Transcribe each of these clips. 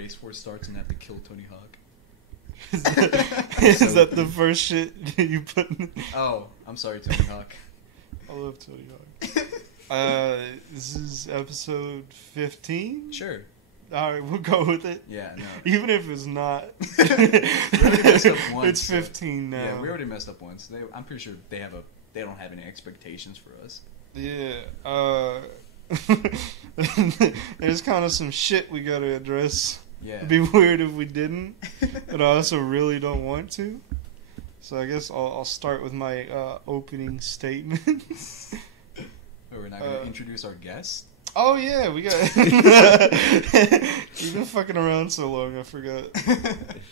Race Force starts and have to kill Tony Hawk. Is that the first shit you put in? Oh, I'm sorry, Tony Hawk. I love Tony Hawk. This is episode 15? Sure. Alright, we'll go with it. Yeah, no. Even if it's not. We already messed up once. It's 15 now. Yeah, we already messed up once. I'm pretty sure they don't have any expectations for us. Yeah, there's kind of some shit we gotta address. Yeah. It'd be weird if we didn't, but I also really don't want to. So I guess I'll start with my opening statement. We're not going to introduce our guest? Oh yeah, we got. We've been fucking around so long, I forgot.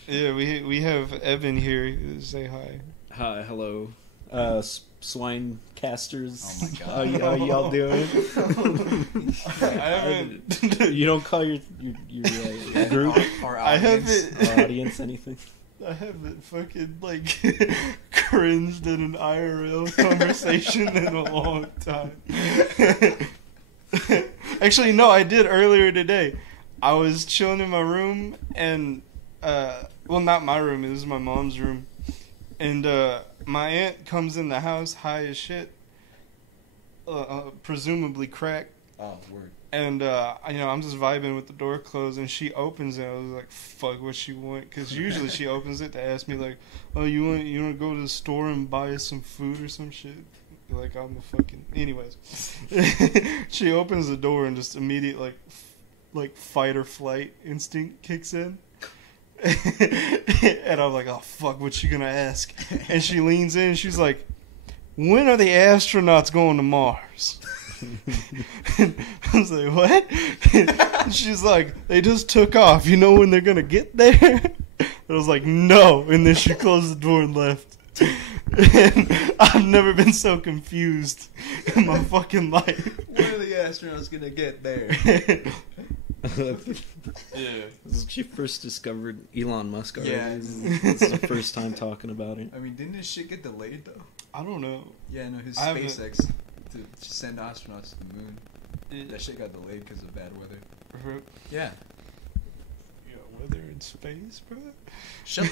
Yeah, we have Eben here. Say hi. Hi, hello, Swine casters. Oh my god, how y'all doing? I haven't. You don't call your group, our I audience. haven't. our audience, anything? I haven't fucking like cringed in an IRL conversation in a long time. Actually, no, I did earlier today. I was chilling in my room and, well, not my room, it was my mom's room. And my aunt comes in the house high as shit, presumably crack. Oh, word. And, I'm just vibing with the door closed, and she opens it. I was like, fuck, what she want? Because usually she opens it to ask me, like, oh, you want to go to the store and buy us some food or some shit? Like, I'm a fucking... Anyways. She opens the door and just immediate, like fight or flight instinct kicks in. And I'm like, oh, fuck, what's she gonna ask? And she leans in and she's like, when are the astronauts going to Mars? I was like, what? And she's like, they just took off. You know when they're gonna get there? And I was like, no. And then she closed the door and left. And I've never been so confused in my fucking life. When are the astronauts gonna get there? Yeah. She first discovered Elon Musk already. Yeah. This is the first time talking about it. I mean, didn't his shit get delayed, though? I don't know. Yeah, no, his I haven't- SpaceX to send astronauts to the moon. That shit got delayed because of bad weather. Yeah. Weather in space, bro? Shut the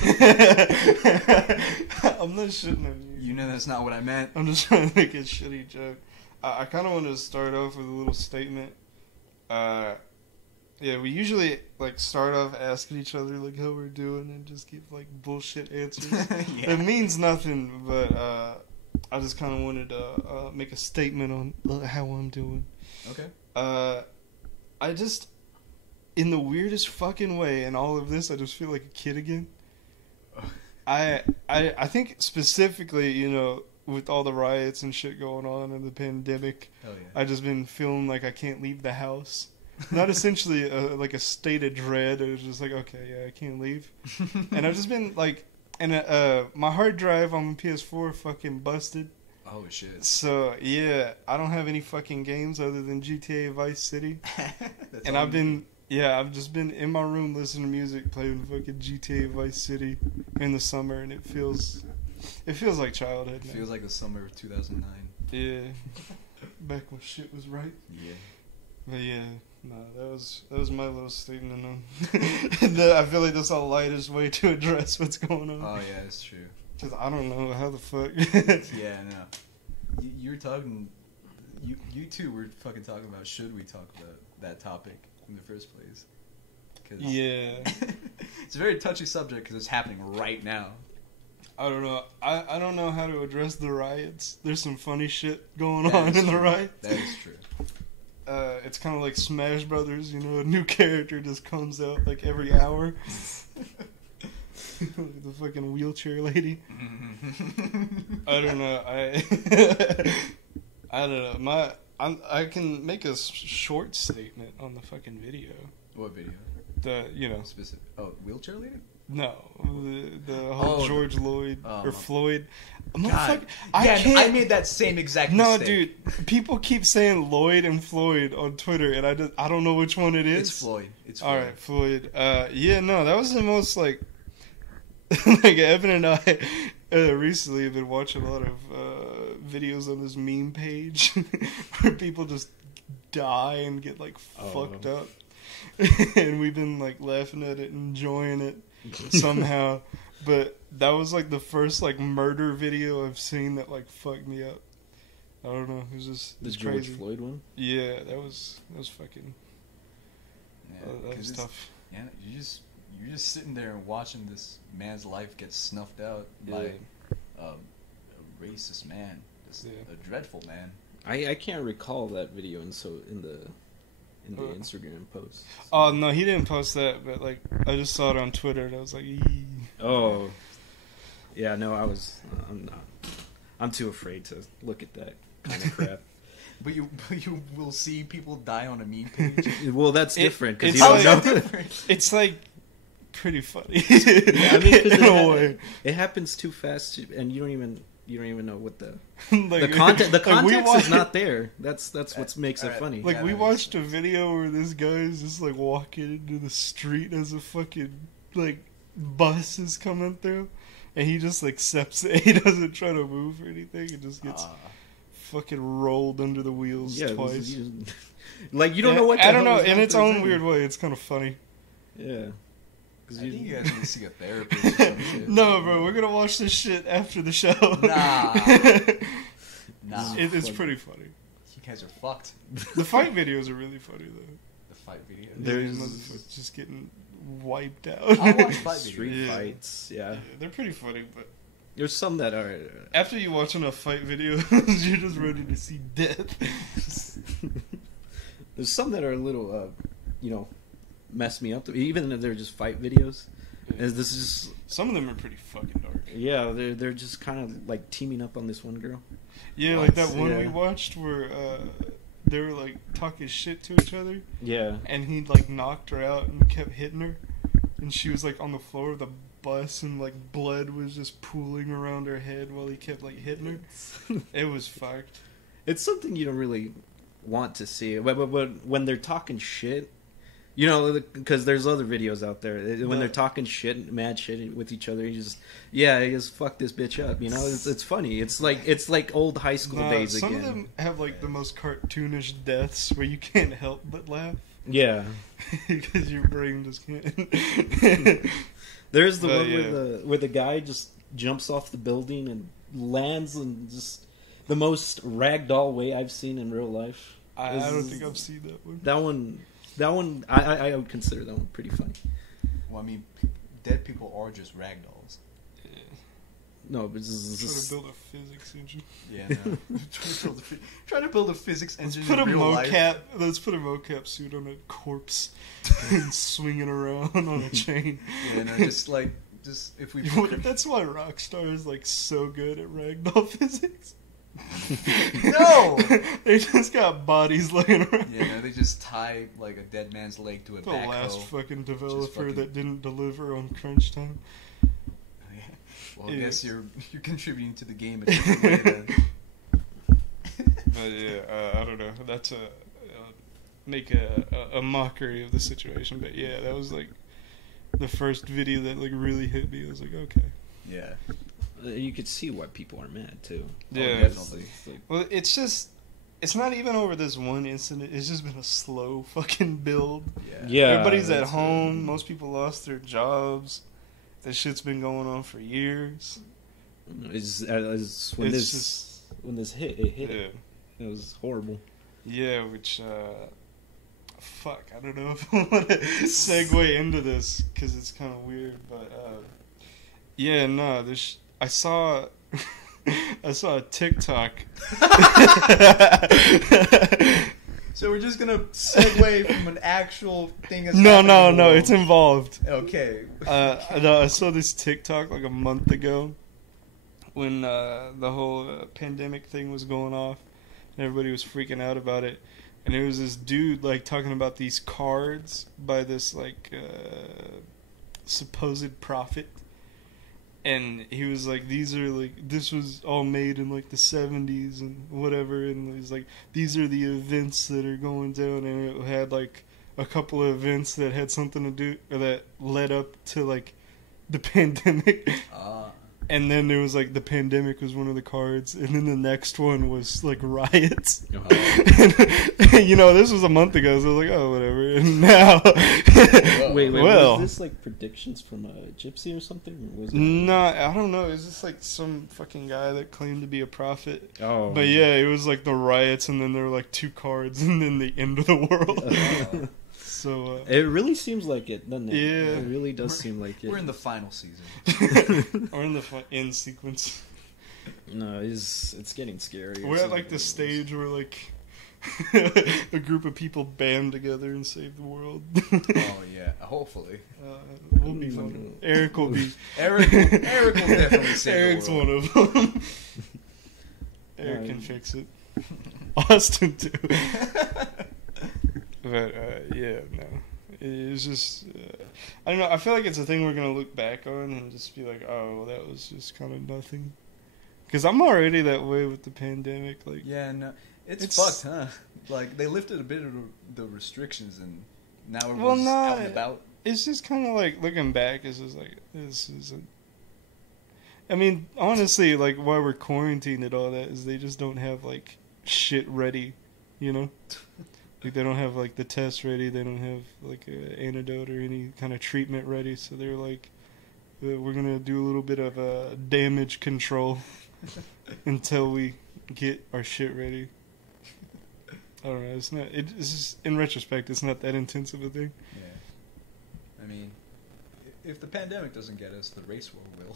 fuck. I'm not shitting on you. You know that's not what I meant. I'm just trying to make a shitty joke. I kind of want to start off with a little statement. Yeah, we usually like start off asking each other like how we're doing and just give like bullshit answers. Yeah. It means nothing, but I just kind of wanted to make a statement on how I'm doing. Okay. I just, in the weirdest fucking way, in all of this, I just feel like a kid again. I think specifically, with all the riots and shit going on and the pandemic, Hell yeah. I just been feeling like I can't leave the house. Not essentially like a state of dread. It was just like, okay, yeah, I can't leave. And I've just been like, and my hard drive on my PS4 fucking busted. Oh shit. So yeah, I don't have any fucking games other than GTA Vice City. And I've just been in my room listening to music, playing fucking GTA Vice City in the summer, and it feels like childhood. It Man. feels like the summer of 2009. Yeah, back when shit was right. Yeah. But yeah, no, that was my little statement on. I feel like that's the lightest way to address what's going on. Oh yeah, it's true. Cause I don't know how the fuck. Yeah, no. You were talking. You two were fucking talking about should we talk about that topic in the first place? Cause Yeah. it's a very touchy subject because it's happening right now. I don't know. I don't know how to address the riots. There's some funny shit going That on is in the true. riots. That is true. It's kind of like Smash Brothers. A new character just comes out like every hour. The fucking wheelchair lady. I don't know. I don't know. I can make a short statement on the fucking video. What video? Specific. Oh, wheelchair lady? No, the whole George Lloyd or Floyd. God. Motherfucker, I made that same exact No, mistake. dude. People keep saying Lloyd and Floyd on Twitter, and I don't know which one it is. It's Floyd. All right, Floyd. Yeah, no, that was the most like like Evan and I recently have been watching a lot of videos on this meme page where people just die and get like fucked up. and we've been like laughing at it, enjoying it somehow. But that was like the first like murder video I've seen that like fucked me up. I don't know. It was just The it's George crazy. Floyd one? Yeah, that was fucking. Yeah, That was 'cause tough. Yeah, you're just sitting there and watching this man's life get snuffed out by a racist man, just a dreadful man. I can't recall that video in the Instagram post. Oh no, he didn't post that, but like I just saw it on Twitter and I was like, eee. Oh, yeah. No, I'm not. I'm too afraid to look at that kind of crap. But you will see people die on a meme page. Well, that's different because it's you don't like- know. It's like pretty funny. Yeah, I mean, 'cause in a way. it happens too fast, and you don't even know what the Like, the content. The like, we context watched- is not there. That's what makes it Alright. funny. Like Yeah, we that watched makes a video where this guy is just like walking into the street as a fucking like bus is coming through, and he just like accepts it. He doesn't try to move or anything. It just gets fucking rolled under the wheels yeah, twice. like you don't know what. I don't know. the hell is In its own happening. weird way, it's kind of funny. Yeah. I think you guys need to see a therapist or some shit. No, bro, we're gonna watch this shit after the show. Nah. Nah. It's pretty funny. You guys are fucked. The fight videos are really funny though. The fight video. There's- Motherfuckers just getting wiped out. I watch fight videos. Street Yeah. fights. Yeah. Yeah, they're pretty funny, but There's some that are. after you watch enough fight videos, you're just ready to see death. There's some that are a little, mess me up. Even if they're just fight videos. As this is Some of them are pretty fucking dark. yeah, they're just kind of like teaming up on this one girl. Yeah, like that What? one we Yeah. watched where they were like talking shit to each other, Yeah. and he like knocked her out and kept hitting her, and she was like on the floor of the bus, and like blood was just pooling around her head while he kept like hitting her. It was fucked. It's something you don't really want to see, but when they're talking shit, because there's other videos out there when they're talking shit, mad shit with each other. You just fuck this bitch up. It's funny. It's like old high school days some again. of them have like the most cartoonish deaths where you can't help but laugh Yeah, because your brain just can't. there's the But, one yeah. where the guy just jumps off the building and lands in just the most ragdoll way I've seen in real life. I don't think I've seen that one. That one, I would consider that one pretty funny. Well, I mean, dead people are just ragdolls. No, but this Trying to is build a physics engine. Yeah, no. Trying to build a physics engine Let's put a in real life. mocap. Let's put a mocap suit on a corpse and swing it around on a chain. Yeah, no, just if we. What if that's why Rockstar is like so good at ragdoll physics? No! They just got bodies laying around. Yeah, no, they just tie like a dead man's leg to a The backhoe. last fucking developer fucking- that didn't deliver on crunch time. Oh, yeah. Well, I Yeah. guess you're contributing to the game a different way then. But yeah, I don't know. That's make a mockery of the situation. But yeah, that was like the first video that like really hit me. I was like, okay. Yeah. you could see why people are mad too. Yeah, definitely. It's like- Well, it's not even over this one incident. It's just been a slow fucking build. Yeah, Everybody's at that's home. Most people lost their jobs. That shit's been going on for years. It's when It's this just when this hit, it hit. yeah, It was horrible. yeah. Which fuck, I don't know if I want to segue into this because it's kind of weird. But yeah, no. I saw I saw a TikTok. So we're just gonna segue from an actual thing. That's No, happening no, in the no. world. It's involved. Okay. No, I saw this TikTok like a month ago when the whole pandemic thing was going off and everybody was freaking out about it. And it was this dude like talking about these cards by this like supposed prophet. And he was like, these are like, this was all made in like the 70s and whatever. And he's like, these are the events that are going down. And it had like a couple of events that had something to do, or that led up to like the pandemic. And then there was like the pandemic was one of the cards, and then the next one was like riots. And, you know, this was a month ago, so I was like, oh, whatever. And now, wait, well, was this like predictions from a gypsy or something? Or was it... No, I don't know. It was just like some fucking guy that claimed to be a prophet. Oh, but yeah, it was like the riots, and then there were like 2 cards, and then the end of the world. So it really seems like it, doesn't it? Yeah, it really does seem like it. We're in the final season. We're in the end sequence. No, it's getting scary. We're at like the stage where like a group of people band together and save the world. Oh yeah, hopefully. We'll be fun. Eric will be. Eric will definitely save Eric's the world. one of them. Eric can fix it. Austin too. But yeah, no, it's just I don't know. I feel like it's a thing we're gonna look back on and just be like, oh, well, that was just kind of nothing. Because I'm already that way with the pandemic. Like, yeah, no, it's fucked, huh? Like they lifted a bit of the restrictions and now everyone's out and about. It's just kind of like looking back. It's just like this isn't. I mean, honestly, like why we're quarantined and all that is they just don't have like shit ready, you know. Like they don't have like the test ready. They don't have like an antidote or any kind of treatment ready. So they're like, we're gonna do a little bit of damage control until we get our shit ready. I don't know. It's not. It's just in retrospect, it's not that intense of a thing. Yeah. I mean, if the pandemic doesn't get us, the race war will.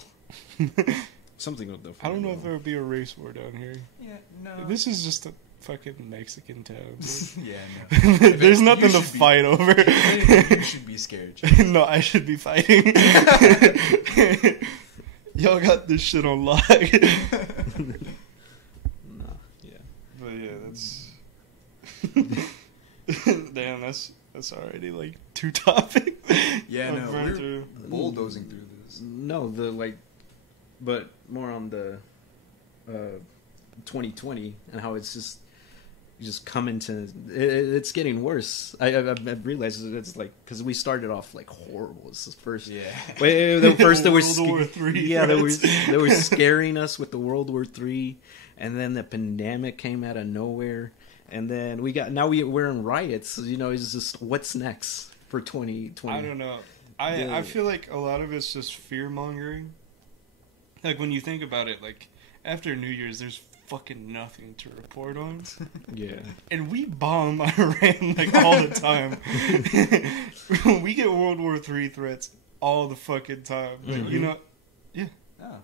Something of the. I don't know if there will be a race war down here. Yeah. No. This is just a fucking Mexican town. Yeah, no. There's nothing to fight over. You should be scared. No, I should be fighting. Y'all got this shit on lock. Nah, yeah. But yeah, that's damn. That's already like 2 topics. Yeah, no, we're bulldozing through this. No, but more on the 2020 and how it's just coming to it's getting worse. I've realized it's like because we started off like horrible. It's the first the first there was World War III. Yeah, they were scaring us with the World War III, and then the pandemic came out of nowhere, and then we're in riots. You know, it's just what's next for 2020. I don't know. I feel like a lot of it's just fear mongering. Like when you think about it, like after New Year's, there's fucking nothing to report on. Yeah. And we bomb Iran like all the time. We get World War III threats all the fucking time. Like, you know, yeah. Oh.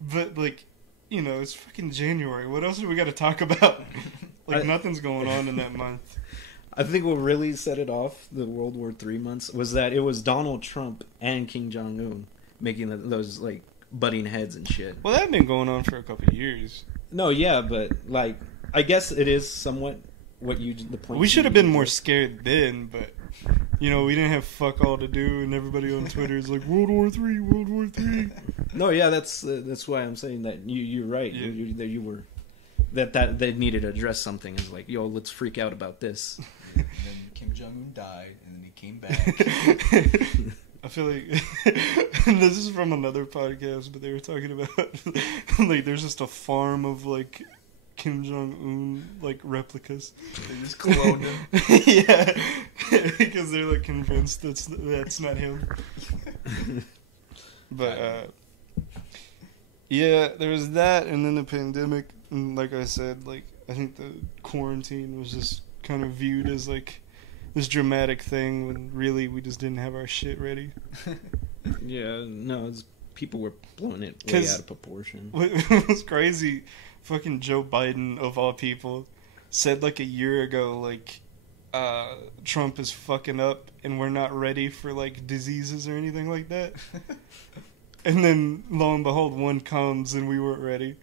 But like, you know, it's fucking January. What else do we got to talk about? Like nothing's going on in that month. I think what really set it off, the World War III months, was that it was Donald Trump and Kim Jong-un making those like butting heads and shit. Well, that had been going on for a couple of years. No, yeah, but like, I guess it is somewhat the point. We should have been more scared then, but you know, we didn't have fuck all to do, and everybody on Twitter is like World War III, World War III. No, yeah, that's why I'm saying that you're right. Yeah. You were that they needed to address something. It's like, yo, let's freak out about this. Yeah, and then Kim Jong-un died, and then he came back. I feel like this is from another podcast, but they were talking about like there's just a farm of like Kim Jong-un like replicas. They just cloned him. Yeah, because they're like convinced that's not him. But yeah, there was that, and then the pandemic. And like I said, like I think the quarantine was just kind of viewed as like this dramatic thing when really we just didn't have our shit ready. Yeah, no, people were blowing it way out of proportion. It was crazy. Fucking Joe Biden, of all people, said like a year ago, like, Trump is fucking up and we're not ready for like diseases or anything like that. And then lo and behold, one comes and we weren't ready.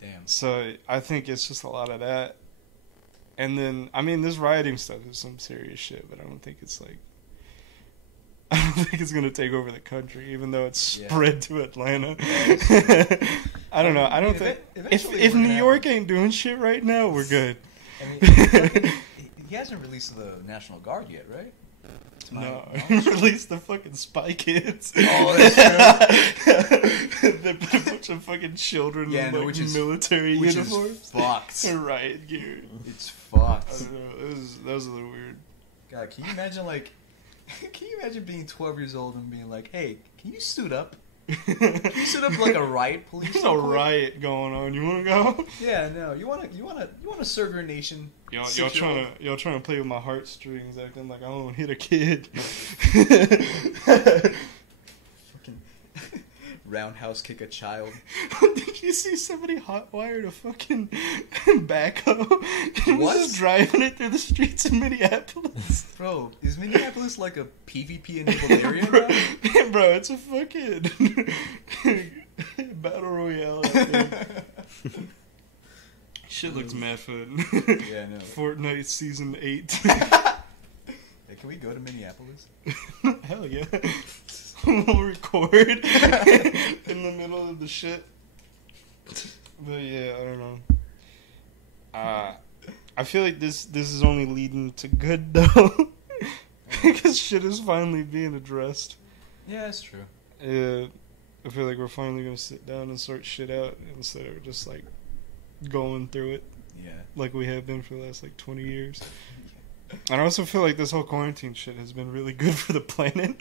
Damn. So I think it's just a lot of that. And then, I mean, this rioting stuff is some serious shit, but I don't think it's going to take over the country, even though it's spread to Atlanta. I don't know. I don't think if New York ain't doing shit right now, we're good. I mean, he hasn't released the National Guard yet, right? No, release the fucking Spy Kids. Oh, that's true. They put a bunch of fucking children in like military uniforms. Is fucked. Riot gear. It's fucked. I don't know. That was a little weird. God, can you imagine can you imagine being 12 years old and being like, hey, can you suit up? Can you suit up like a riot police? There's a riot going on. You want to go? Yeah, no. You want to serve your nation. Y'all trying to play with my heartstrings, acting like I don't hit a kid. Fucking roundhouse kick a child. Did you see somebody hotwired a fucking backhoe? He was just driving it through the streets in Minneapolis. Bro, is Minneapolis like a PvP enabled area now? Bro, it's a fucking battle royale. Shit looks mad fun. Yeah, no. Fortnite Season 8. Hey, can we go to Minneapolis? Hell yeah. We'll record in the middle of the shit. But yeah, I don't know. I feel like this is only leading to good though. Because shit is finally being addressed. Yeah, that's true. Yeah, I feel like we're finally gonna sit down and sort shit out instead of just like going through it. Yeah. Like we have been for the last like 20 years. And I also feel like this whole quarantine shit has been really good for the planet.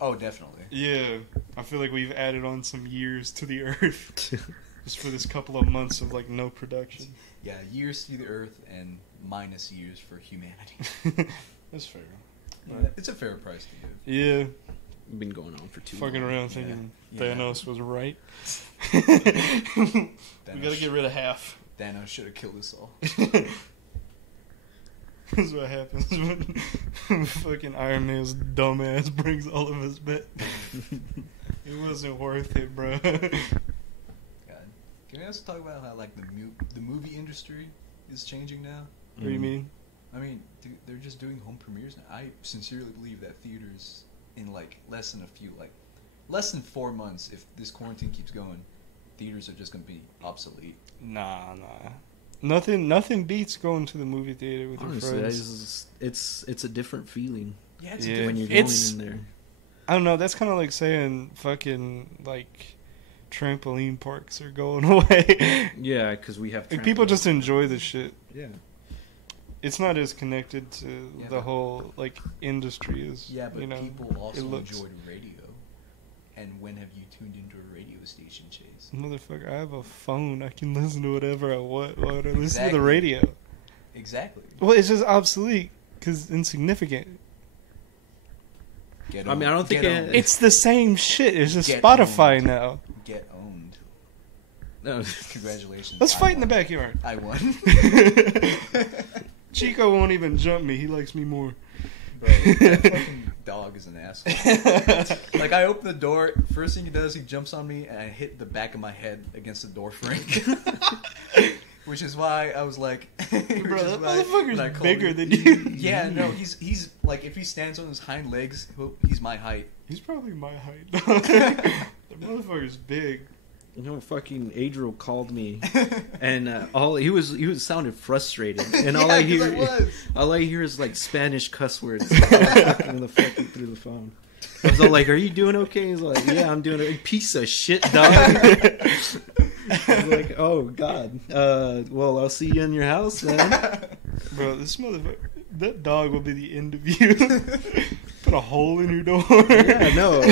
Oh, definitely. Yeah, I feel like we've added on some years to the Earth just for this couple of months of like no production. Yeah, years to the Earth and minus years for humanity. That's fair. Yeah, it's a fair price to give. Yeah. Been going on for too Fucking long. around thinking Thanos was right. Thanos We gotta get rid of half. Thanos should have killed us all. That's what happens when fucking Iron Man's dumbass brings all of us back. It wasn't worth it, bro. God. Can we also talk about how like the movie industry is changing now? What do you mean? I mean, dude, they're just doing home premieres now. I sincerely believe that theaters in like less than 4 months, if this quarantine keeps going, theaters are just gonna be obsolete. Nah. Nothing beats going to the movie theater with Honestly, your friends. it's a different feeling. Yeah, it's Yeah. a different When you're feeling. going in there. I don't know. That's kind of like saying fucking like trampoline parks are going away. Yeah, because we have Like, people trampolines. just enjoy the shit. Yeah. It's not as connected to Yeah, the but- whole like industry as Yeah, but you know. people also it looks. enjoyed radio. And when have you tuned into a radio station, Chase? Motherfucker, I have a phone. I can listen to whatever I want. Why would I listen to Exactly. the radio? Exactly. Well, it's just obsolete because insignificant. Get I mean, I don't think get it- owned. It's the same shit. It's just Get Spotify owned. now. Get owned. No. Congratulations. Let's I fight in the won. backyard. I won. Chico won't even jump me. He likes me more. Bro, that fucking dog is an asshole. Like, I open the door, first thing he does, he jumps on me, and I hit the back of my head against the door frame. Which is why I was like... Bro, that motherfucker's bigger than you. you. Yeah, no, he's like, if he stands on his hind legs, he's my height. He's probably my height. The motherfucker's big. You know, fucking Adriel called me, and all he was sounded frustrated, and all Yeah, I 'cause I hear, was. all I hear is like Spanish cuss words through the phone. I was all like, "Are you doing okay?" He's like, "Yeah, I'm doing it." Piece of shit, dog. I was like, "Oh God, well, I'll see you in your house, man." Bro, this motherfucker, that dog will be the end of you. Put a hole in your door. Yeah, no,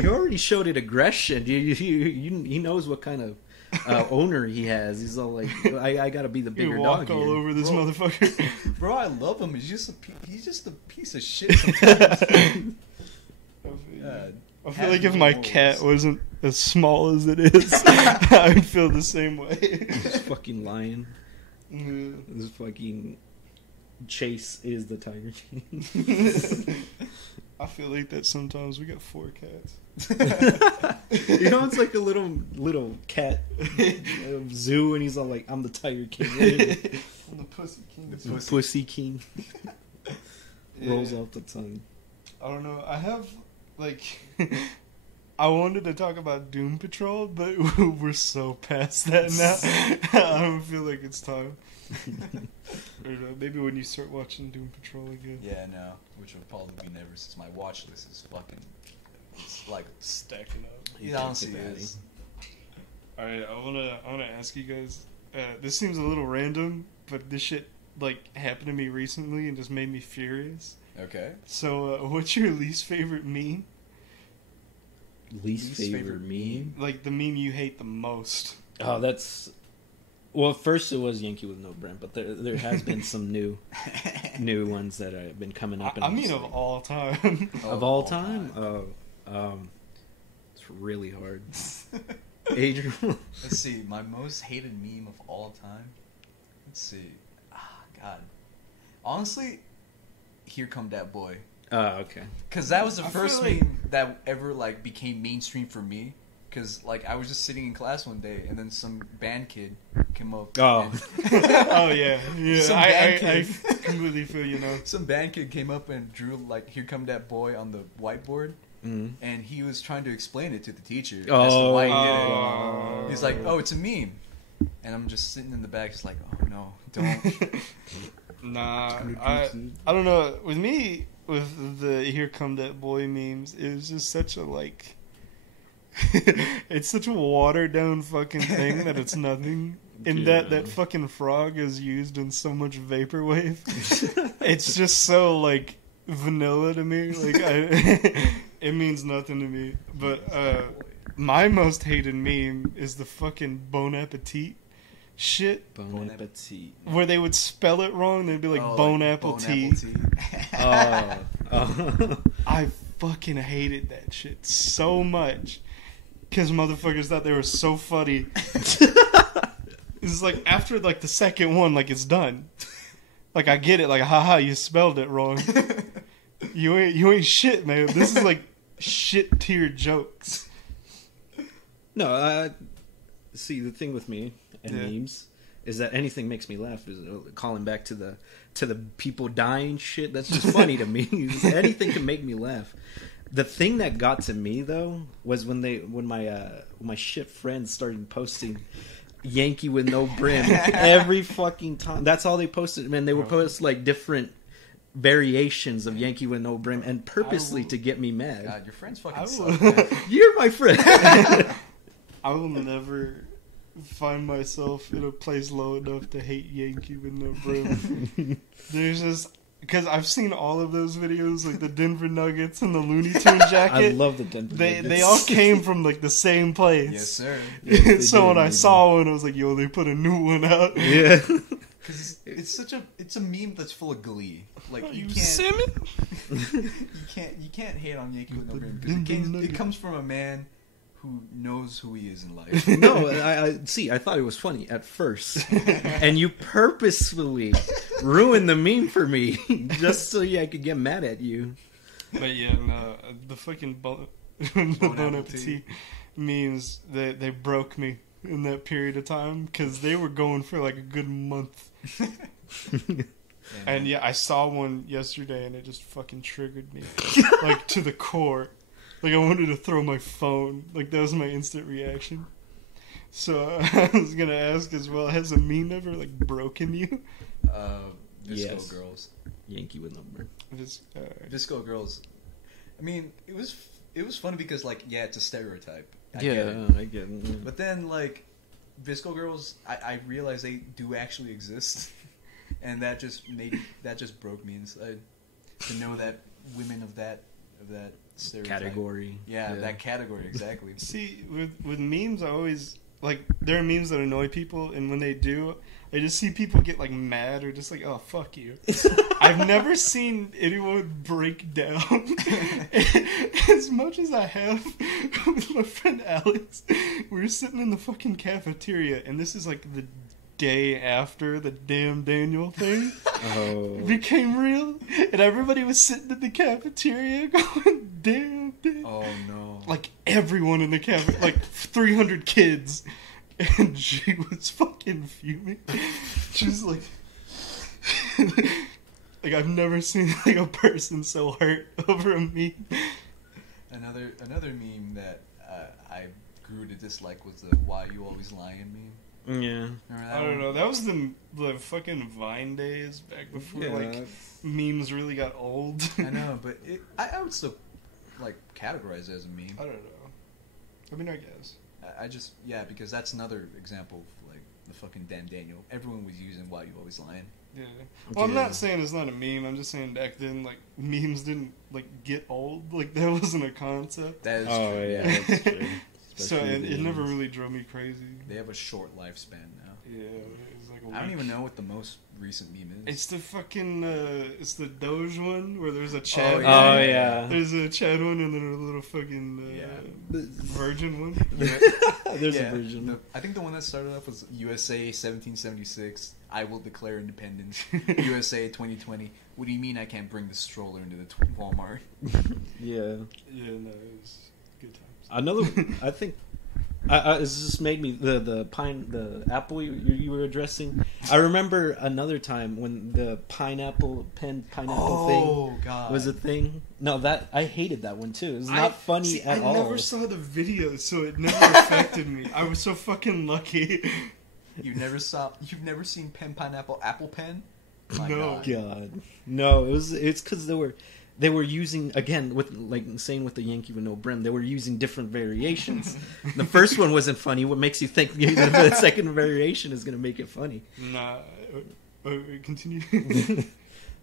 you already showed it aggression. He knows what kind of owner he has. He's all like, I gotta be the You bigger walk dog all here. over this Bro. motherfucker. Bro, I love him. He's just a piece of shit sometimes. God. I feel like if my cat wasn't as small as it is, I would feel the same way. This fucking lion. Yeah. This fucking Chase is the Tiger King. I feel like that sometimes. We got 4 cats. You know, it's like a little cat zoo, and he's all like, "I'm the Tiger King." I'm the pussy king. The Pussy King Yeah. rolls off the tongue. I don't know. I have like I wanted to talk about Doom Patrol, but we're so past that now. I don't feel like it's time. Or, maybe when you start watching Doom Patrol again. Yeah, no, which will probably be never, since my watch list is fucking, it's like Stacking up. it honestly is. Alright, I wanna ask you guys. This seems a little random, but this shit like happened to me recently and just made me furious. Okay. So, what's your least favorite meme? Least favorite meme? Like the meme you hate the most. Oh, that's... Well, at first it was Yankee with no brim, but there has been some new ones that have been coming up. I mean, of all time. Of all time? It's really hard. Adrian? Let's see, my most hated meme of all time. Let's see. God. Honestly, Here Come That Boy. Okay. Because that was the I first feel like- meme that ever like became mainstream for me. Because like I was just sitting in class one day and then some band kid came up. Oh. Oh yeah, yeah. Some I band kid. completely feel you know. Some band kid came up and drew like "Here Come That Boy" on the whiteboard, and he was trying to explain it to the teacher as to why he did it. He's like, "Oh, it's a meme," and I'm just sitting in the back, just like, "Oh no, don't." Nah, I don't know. With me, with the "Here Come That Boy" memes, it was just such a like. It's such a watered down fucking thing that it's nothing. And that fucking frog is used in so much vaporwave. It's just so like vanilla to me. Like it means nothing to me. But my most hated meme is the fucking Bon Appetit shit. Bon appetit. Where they would spell it wrong. They'd be like Bon Apple Tea. Oh. I fucking hated that shit so much. Because motherfuckers thought they were so funny. It's like after like the second one, like it's done. Like I get it, like haha, you spelled it wrong. You ain't shit, man. This is like shit tier jokes. No, see the thing with me and memes is that anything makes me laugh. Is calling back to the people dying shit. That's just funny to me. Anything can make me laugh. The thing that got to me though was when my shit friends started posting Yankee with no brim every fucking time. That's all they posted. Man, they would post like different variations of Yankee with no brim, and purposely to get me mad. God, your friends fucking suck. Man. You're my friend. I will never find myself in a place low enough to hate Yankee with no brim. There's just because I've seen all of those videos, like the Denver Nuggets and the Looney Tunes jacket. I love the Denver Nuggets. They all came from like the same place. Yes, sir. Yes, So when I saw one, I was like, "Yo, they put a new one out." Yeah. Because it's a meme that's full of glee. Like You you salmon? can't hate on Yankee with no brim because it comes from a man who knows who he is in life. No, I see. I thought it was funny at first, and you purposefully ruined the meme for me just so I could get mad at you. But yeah, no, the fucking Bon Appetit memes, they broke me in that period of time because they were going for like a good month. And yeah, I saw one yesterday and it just fucking triggered me like to the core. Like I wanted to throw my phone. Like that was my instant reaction. So I was gonna ask as well, has a meme ever like broken you? Disco Girls. Yankee with no brim. Disco Girls. I mean, it was funny because like it's a stereotype. I Yeah, get it. I get it. Yeah. But then like Disco Girls, I realized they do actually exist, and that just broke me inside to know that women of that stereotype. Category. Yeah, that category exactly. See, with memes, I always like there are memes that annoy people, and when they do, I just see people get like mad or just like, oh fuck you. I've never seen anyone break down as much as I have with my friend Alex. We were sitting in the fucking cafeteria, and this is like the day after the damn Daniel thing became real, and everybody was sitting in the cafeteria going, damn. Oh no. Like everyone in the cafeteria, like 300 kids, and she was fucking fuming. She was like, like I've never seen like a person so hurt over a meme. Another meme that I grew to dislike was the "Why You Always Lying" meme. Yeah. Remember that I don't one? know. That was the fucking Vine days back before like memes really got old. I know, but I would still like categorize it as a meme. I don't know. I mean, I guess. I just because that's another example of like the fucking Dan Daniel. Everyone was using "Why You Always Lying." Yeah. Well, I'm Yeah. not saying it's not a meme. I'm just saying back then, like, memes didn't, like, get old. Like, that wasn't a concept. That is Oh, true. yeah, that's true. So Especially it never memes. really drove me crazy. They have a short lifespan now. Yeah, it's like a I don't week. even know what the most recent meme is. It's the fucking, it's the Doge one where there's a Chad Oh, one. yeah. Oh, yeah. There's a Chad one and then a little fucking virgin one. There's a version. I think the one that started off was USA 1776. I will declare independence. USA 2020. What do you mean I can't bring the stroller into the Walmart? Yeah. Yeah, no, it was good times. Another, I think, this just made me the apple you were addressing. I remember another time when the pineapple thing God. was a thing. No, that I hated that one too. It was not funny at all. I never saw the video, so it never affected me. I was so fucking lucky. You've never seen pen pineapple apple pen? My No. God. No, it's because they were using, again, with like saying with the Yankee with no brim, they were using different variations. The first one wasn't funny. What makes you think the second variation is going to make it funny? Nah. Continue.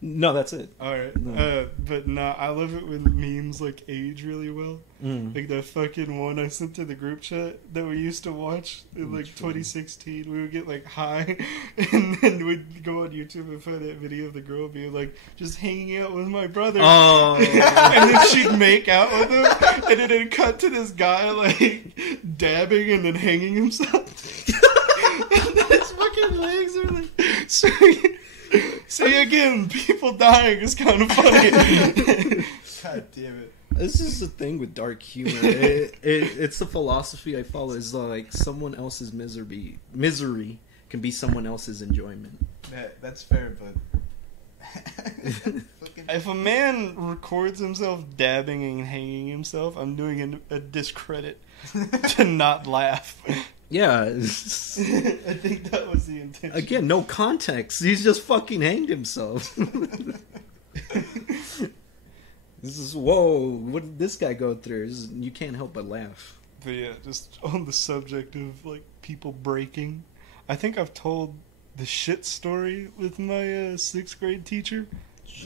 No, that's it. Alright. No. But nah, I love it when memes like age really well. Like that fucking one I sent to the group chat that we used to watch in like 2016. We would get like high and then we'd go on YouTube and find that video of the girl being like, just hanging out with my brother. Oh. And then she'd make out with him and then it'd cut to this guy like dabbing and then hanging himself. And then his fucking legs are like See again, people dying is kind of funny. God damn it. This is the thing with dark humor. It's the philosophy I follow. Is like someone else's misery can be someone else's enjoyment. That's fair, but If a man records himself dabbing and hanging himself, I'm doing a discredit to not laugh. Yeah. I think that was the intention. Again, no context. He's just fucking hanged himself. This is, whoa, what did this guy go through? You can't help but laugh. But yeah, just on the subject of like people breaking, I think I've told the shit story with my 6th grade teacher.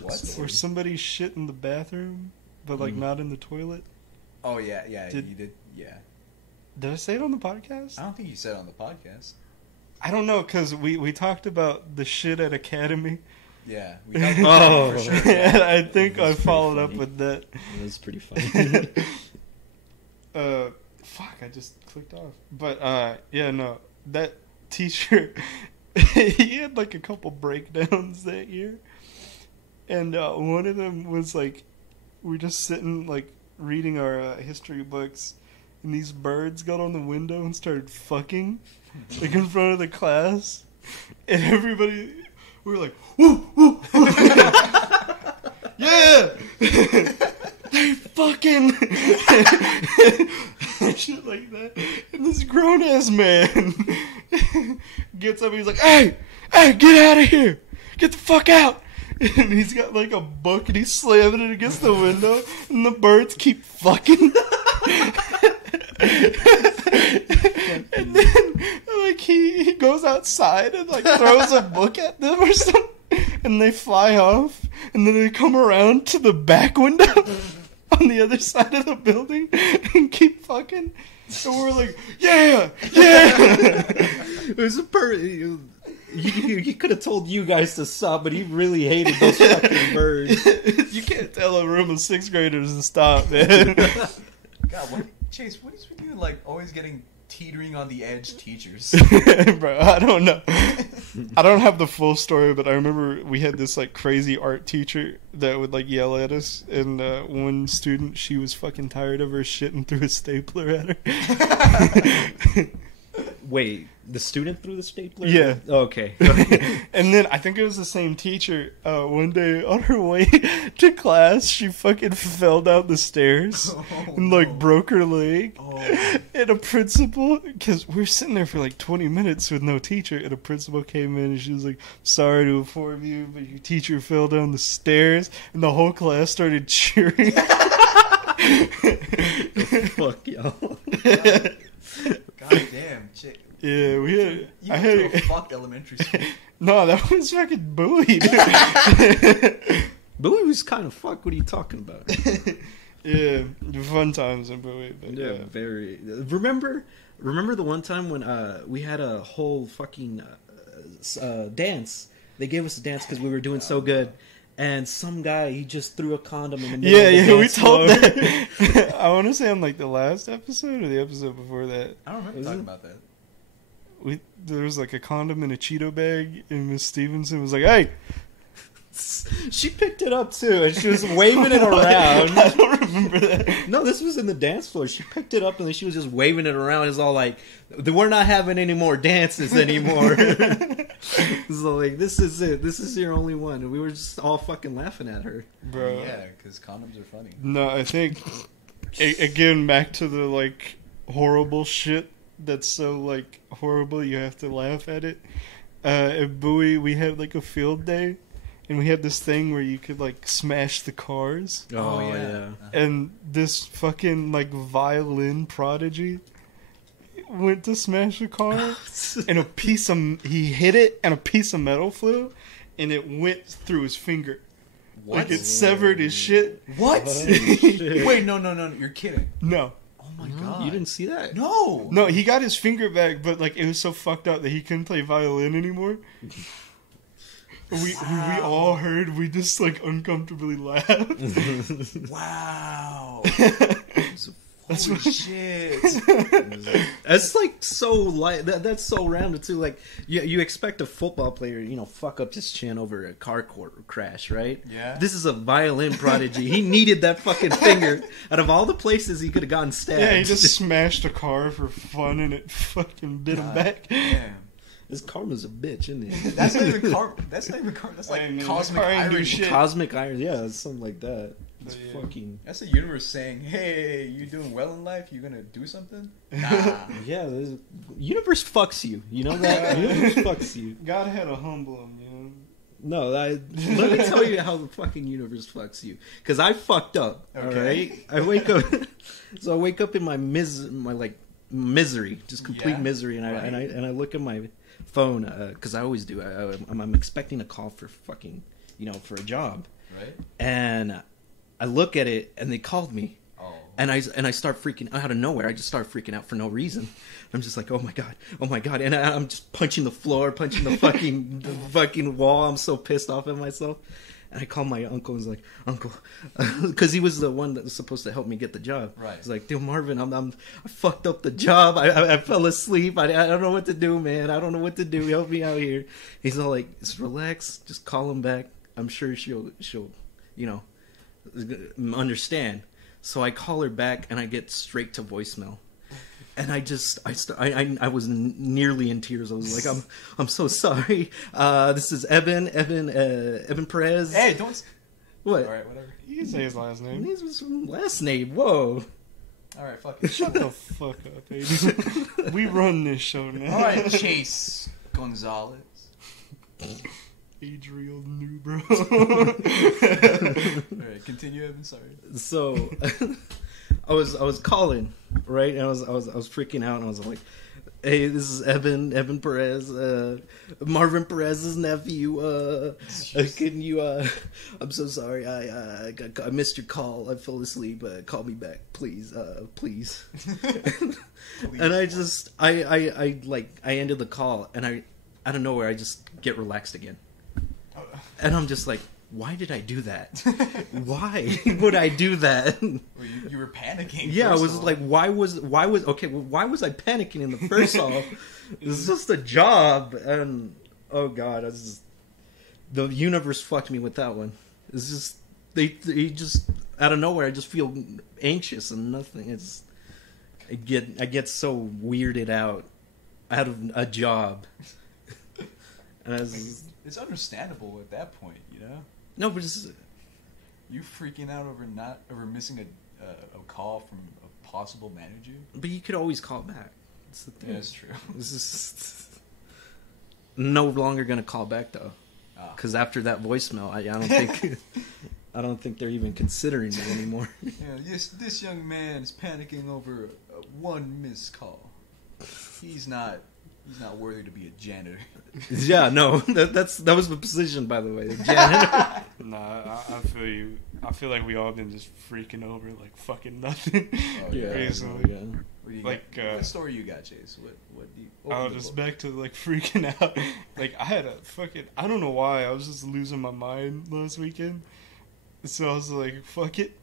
What? Where somebody shit in the bathroom, but like not in the toilet. Oh yeah, you Did- did. Yeah. Did I say it on the podcast? I don't think you said it on the podcast. I don't know, because we talked about the shit at Academy. Yeah. We talked about it for sure. And I think I That's followed pretty up funny. with that. It was pretty funny. Fuck, I just clicked off. But, yeah, no. That teacher, he had like a couple breakdowns that year. And one of them was like, we're just sitting, like, reading our history books. And these birds got on the window and started fucking, like, in front of the class. And everybody, we were like, woo, woo, woo. Yeah! They fucking shit like that. And this grown ass man gets up and he's like, hey, get out of here. Get the fuck out. And he's got like a book and he's slamming it against the window and the birds keep fucking. And then like he goes outside and like throws a book at them or something and they fly off and then they come around to the back window on the other side of the building and keep fucking. And we're like, yeah. It was he could have told you guys to stop, but he really hated those fucking birds. You can't tell a room of 6th graders to stop, man. God, Chase, what is with you like always getting teetering on the edge teachers? Bro, I don't know. I don't have the full story, but I remember we had this like crazy art teacher that would like yell at us, and one student, she was fucking tired of her shit and threw a stapler at her. Wait, the student threw the stapler? Yeah. Oh, okay. And then I think it was the same teacher. One day on her way to class, she fucking fell down the stairs and like broke her leg. Oh. And a principal, because we were sitting there for like 20 minutes with no teacher, and a principal came in and she was like, "Sorry to inform you, but your teacher fell down the stairs," and the whole class started cheering. Fuck y'all. God damn, chick. Yeah, we had. You I went had. to a fuck elementary school. No, that was fucking Bowie. Bowie was kind of fuck. What are you talking about? Yeah, fun times in Bowie. But Yeah, very. Remember the one time when we had a whole fucking dance. They gave us a dance because we were doing so good. And some guy, he just threw a condom in the middle of the Yeah, we dance told floor. that. I want to say on like the last episode or the episode before that. I don't remember talking about that. There was like a condom in a Cheeto bag, and Miss Stevenson was like, "Hey." She picked it up too, and she was waving it around. I don't remember that. No, this was in the dance floor. She picked it up and then she was just waving it around. It's all like, we're not having any more dances anymore. So like, this is it. This is your only one. And we were just all fucking laughing at her. Bro. Yeah, because condoms are funny. No, I think, again, back to the like horrible shit that's so like horrible you have to laugh at it. At Bowie, we had like a field day. And we had this thing where you could, like, smash the cars. Oh, yeah. And this fucking, like, violin prodigy went to smash a car. And he hit it, and a piece of metal flew. And it went through his finger. What? Like, it severed his shit. What? Shit. Wait, no, you're kidding. No. Oh my god. You didn't see that? No! No, he got his finger back, but, like, it was so fucked up that he couldn't play violin anymore. We all heard. We just like uncomfortably laughed. Wow. That's Holy what- shit. That's like so light. That's so random too. Like you expect a football player, fuck up his chin over a car crash, right? Yeah. This is a violin prodigy. He needed that fucking finger. Out of all the places he could have gotten stabbed. Yeah, he just smashed a car for fun, and it fucking bit him back. Damn. This karma's a bitch, isn't it? That's not even karma. That's like Hey, man, cosmic that car ain't do irony. shit. Cosmic iron, yeah, it's something like that. It's Yeah. fucking That's the universe saying, "Hey, you doing well in life? You gonna do something?" Nah. yeah. The universe fucks you. You know that universe fucks you. God had to humble him, you know. No, let me tell you how the fucking universe fucks you. Because I fucked up. Okay. All right, I wake up. So I wake up in my misery, just complete Yeah, misery, and I look at my phone because I always do. I'm expecting a call for fucking for a job, Right? and I look at it and they called me. Oh. And I start freaking out of nowhere. I just start freaking out for no reason. I'm just like, oh my god, and I'm just punching the floor, punching the fucking wall. I'm so pissed off at myself. And I call my uncle and was like, "Uncle," because he was the one that was supposed to help me get the job. Right. He's like, "Dude, Marvin, I fucked up the job. I fell asleep. I don't know what to do, man. I don't know what to do. Help me out here." He's all like, "Just relax. Just call him back. I'm sure she'll understand." So I call her back and I get straight to voicemail. And I was nearly in tears. I was like, I'm so sorry. This is Eben Perez. Hey, don't. What? All right, whatever. You can say his last name. His was last name. Whoa. All right, fuck it. Shut the fuck up, Aiden. We run this show now. All right, Chase Gonzalez. Adriel Newbro. All right, continue. I'm sorry. So I was calling, right? And I was freaking out, and I was like, "Hey, this is Eben Perez, Marvin Perez's nephew. Can you? I'm so sorry. I missed your call. I fell asleep. Call me back, please, please." And I ended the call, and I out of nowhere I just get relaxed again, and I'm just like, why did I do that? Why would I do that? Well, you were panicking. Yeah, I first was of all. like, why was I panicking in the first off? It was just a job, and oh god, the universe fucked me with that one. It's just they just out of nowhere, I just feel anxious and nothing. I get so weirded out out of a job. And I was, it's understandable at that point, you know. no, but it's, You freaking out over missing a call from a possible manager. but you could always call back. That's the thing. Yeah, that's true. This is no longer gonna call back though, because after that voicemail, I don't think I don't think they're even considering me anymore. Yeah, this young man is panicking over one missed call. He's not worthy to be a janitor. Yeah, no, that was the position, by the way, the janitor. Nah, I feel you. I feel like we all been just freaking over like fucking nothing. Oh, yeah. Recently. Yeah. What do you Like, got? What story you got, Chase? What do you? I was just back to like freaking out. Like I had a fucking, I don't know why, I was just losing my mind last weekend. So I was like, fuck it,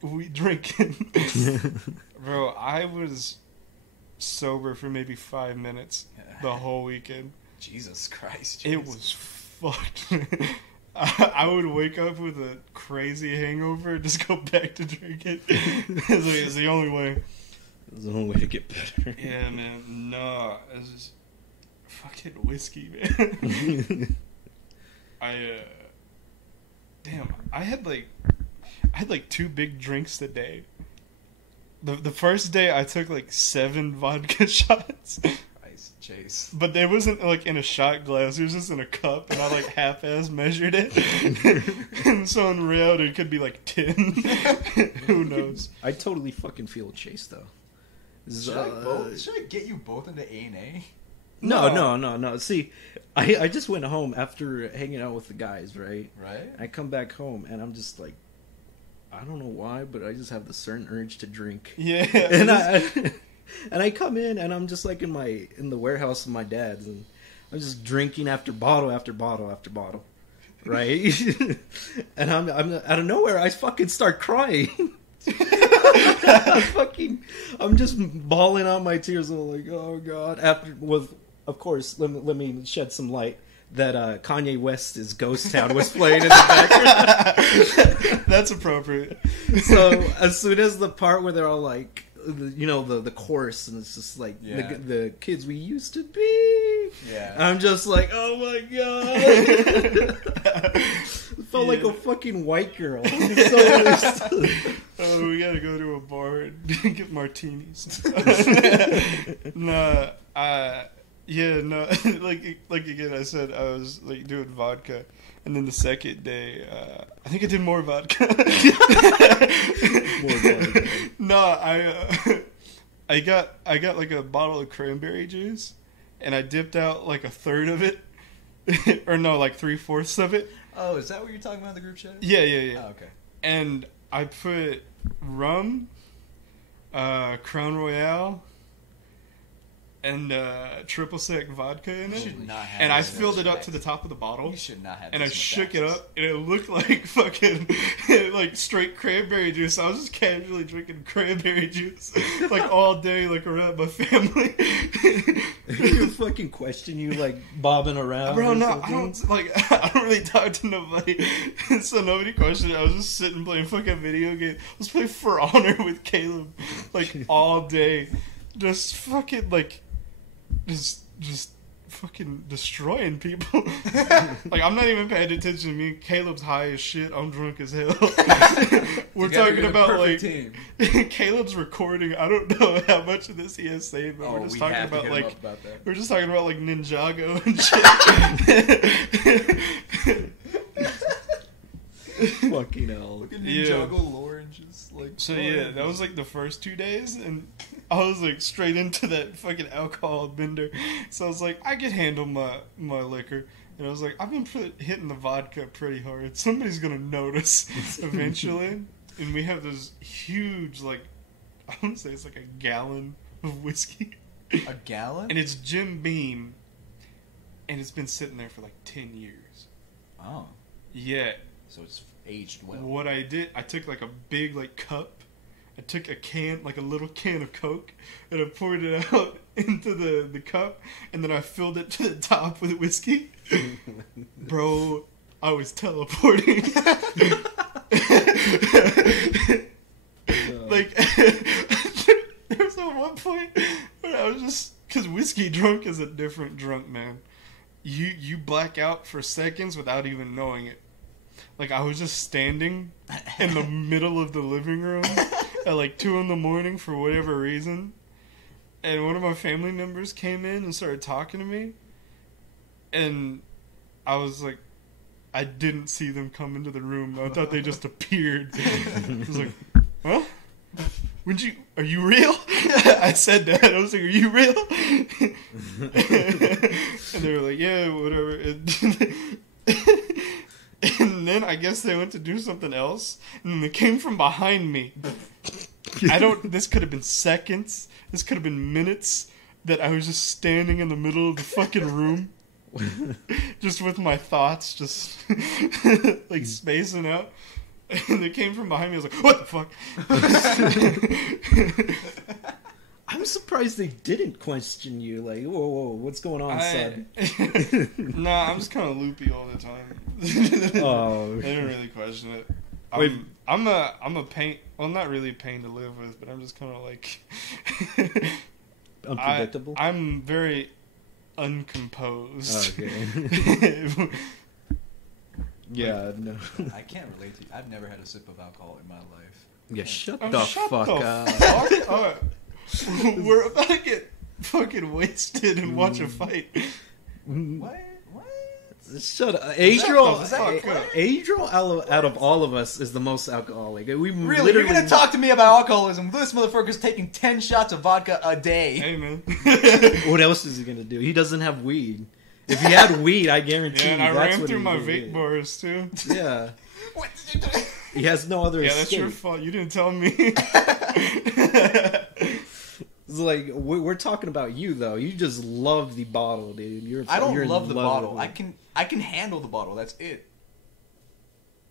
we drinking. Bro, I was sober for maybe 5 minutes the whole weekend. Jesus Christ. It was fucked. I would wake up with a crazy hangover and just go back to drinking. It's the only way. There's no way to get better. Yeah, man. No, it's just fucking whiskey, man. Damn, I had like 2 big drinks today. The first day I took like 7 vodka shots. Christ, Chase. But it wasn't like in a shot glass, it was just in a cup, and I like half-ass measured it. And so in reality it could be like 10. Who knows? I totally fucking feel Chase though. Should I get you both into A&A? No. See, I just went home after hanging out with the guys, right? Right? I come back home and I'm just like, I don't know why, but I just have the certain urge to drink. Yeah. And I come in and I'm just like in the warehouse of my dad's, and I'm just drinking after bottle after bottle after bottle, right? And I'm out of nowhere I fucking start crying. I'm just bawling out my tears. I'm like, oh god. Of course, let me shed some light that Kanye West's Ghost Town was playing in the background. That's appropriate. So as soon as the part where they're all like, you know, the chorus, and it's just like the kids we used to be. Yeah. I'm just like, oh my god. It felt like a fucking white girl. Oh, we gotta go to a bar and get martinis. Like again, I said I was like doing vodka, and then the second day, I think I did more vodka. No, I got like a bottle of cranberry juice, and I dipped out like a third of it, or no, like 3/4 of it. Oh, is that what you're talking about in the group chat? Yeah. Oh, okay. And I put rum, Crown Royale, and triple sec vodka in it. Should not have And I this filled it much up to the top of the bottle. You should not have. And I this much shook it access. up, and it looked like fucking like straight cranberry juice. I was just casually drinking cranberry juice like all day, like around my family. You fucking question you like bobbing around. Bro, or no, something? I don't really talk to nobody, so nobody questioned it. I was just sitting playing fucking video games. I was playing For Honor with Caleb like all day, just fucking like. Just fucking destroying people. Like, I'm not even paying attention. Me and Caleb's high as shit. I'm drunk as hell. We're talking about like team. Caleb's recording. I don't know how much of this he has saved, but we're just talking about like we're just talking about like Ninjago and shit. Fucking hell. Look at Ninjago lore and just like. So yeah, that was like the first 2 days, and I was like straight into that fucking alcohol bender. So I was like, I can handle my liquor, and I was like, I've been hitting the vodka pretty hard. Somebody's gonna notice eventually. And we have this huge, like, I want to say it's like a gallon of whiskey. A gallon? And it's Jim Beam, and it's been sitting there for like 10 years. Oh. Yeah. So it's aged well. What I did, I took like a big like cup. I took a can, like a little can of Coke, and I poured it out into the cup, and then I filled it to the top with whiskey. Bro, I was teleporting. Like, there was at one point where I was just Because whiskey drunk is a different drunk, man. You black out for seconds without even knowing it. Like, I was just standing in the middle of the living room at like 2 a.m. for whatever reason. And one of my family members came in and started talking to me. And I was like, I didn't see them come into the room. I thought they just appeared. I was like, huh? Are you real? I said that. I was like, are you real? And they were like, yeah, whatever. And then I guess they went to do something else. And then they came from behind me. This could have been seconds. This could have been minutes that I was just standing in the middle of the fucking room. Just with my thoughts, just like spacing out. And they came from behind me. I was like, what the fuck? I'm surprised they didn't question you. Like, whoa, what's going on, son? Nah, I'm just kind of loopy all the time. Oh. They didn't really question it. Wait. I'm a pain. Well, not really a pain to live with, but I'm just kind of like unpredictable. I'm very uncomposed. Okay. Yeah, no. I can't relate to you. I've never had a sip of alcohol in my life. Yeah, shut Oh, the shut fuck the up. fuck up. We're about to get fucking wasted and watch a fight. What? Shut up. Adriel, Adriel, out of all of us, is the most alcoholic. We Really? literally... You're gonna talk to me about alcoholism? This motherfucker's taking 10 shots of vodka a day. Hey, man. What else is he gonna do? He doesn't have weed. If he had weed, I guarantee Yeah, and I that's ran what through he my would vape do. bars, too. Yeah. What did you do? He has no other Yeah, escape. that's your fault. You didn't tell me. It's like, we're talking about you, though. You just love the bottle, dude. I don't you're love the in bottle. with I can handle the bottle. That's it.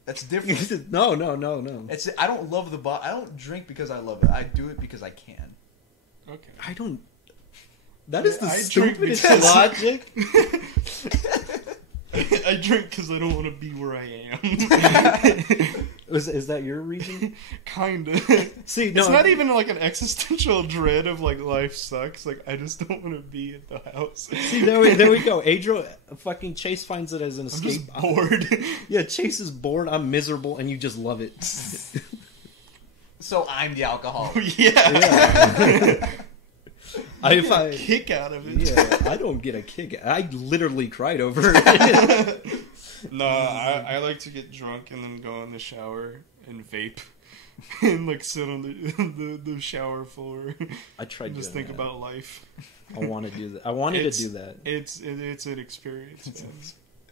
That's different. it. No. I don't love the bottle. I don't drink because I love it. I do it because I can. Okay. I don't... That is the I drink stupidest because- logic. I drink because I don't want to be where I am. Is that your reason? Kinda. See, no, It's not even like an existential dread of like life sucks. Like I just don't want to be at the house. See, there we go. Adriel, fucking Chase finds it as an I'm escape. just bored. Yeah, Chase is bored. I'm miserable, and you just love it. So I'm the alcoholic. Yeah. I get a kick out of it. Yeah, I don't get a kick. I literally cried over it. No, I like to get drunk and then go in the shower and vape and like sit on the shower floor. I tried and just doing think that. about life. I want to do that. I wanted to do that. It's an experience, man.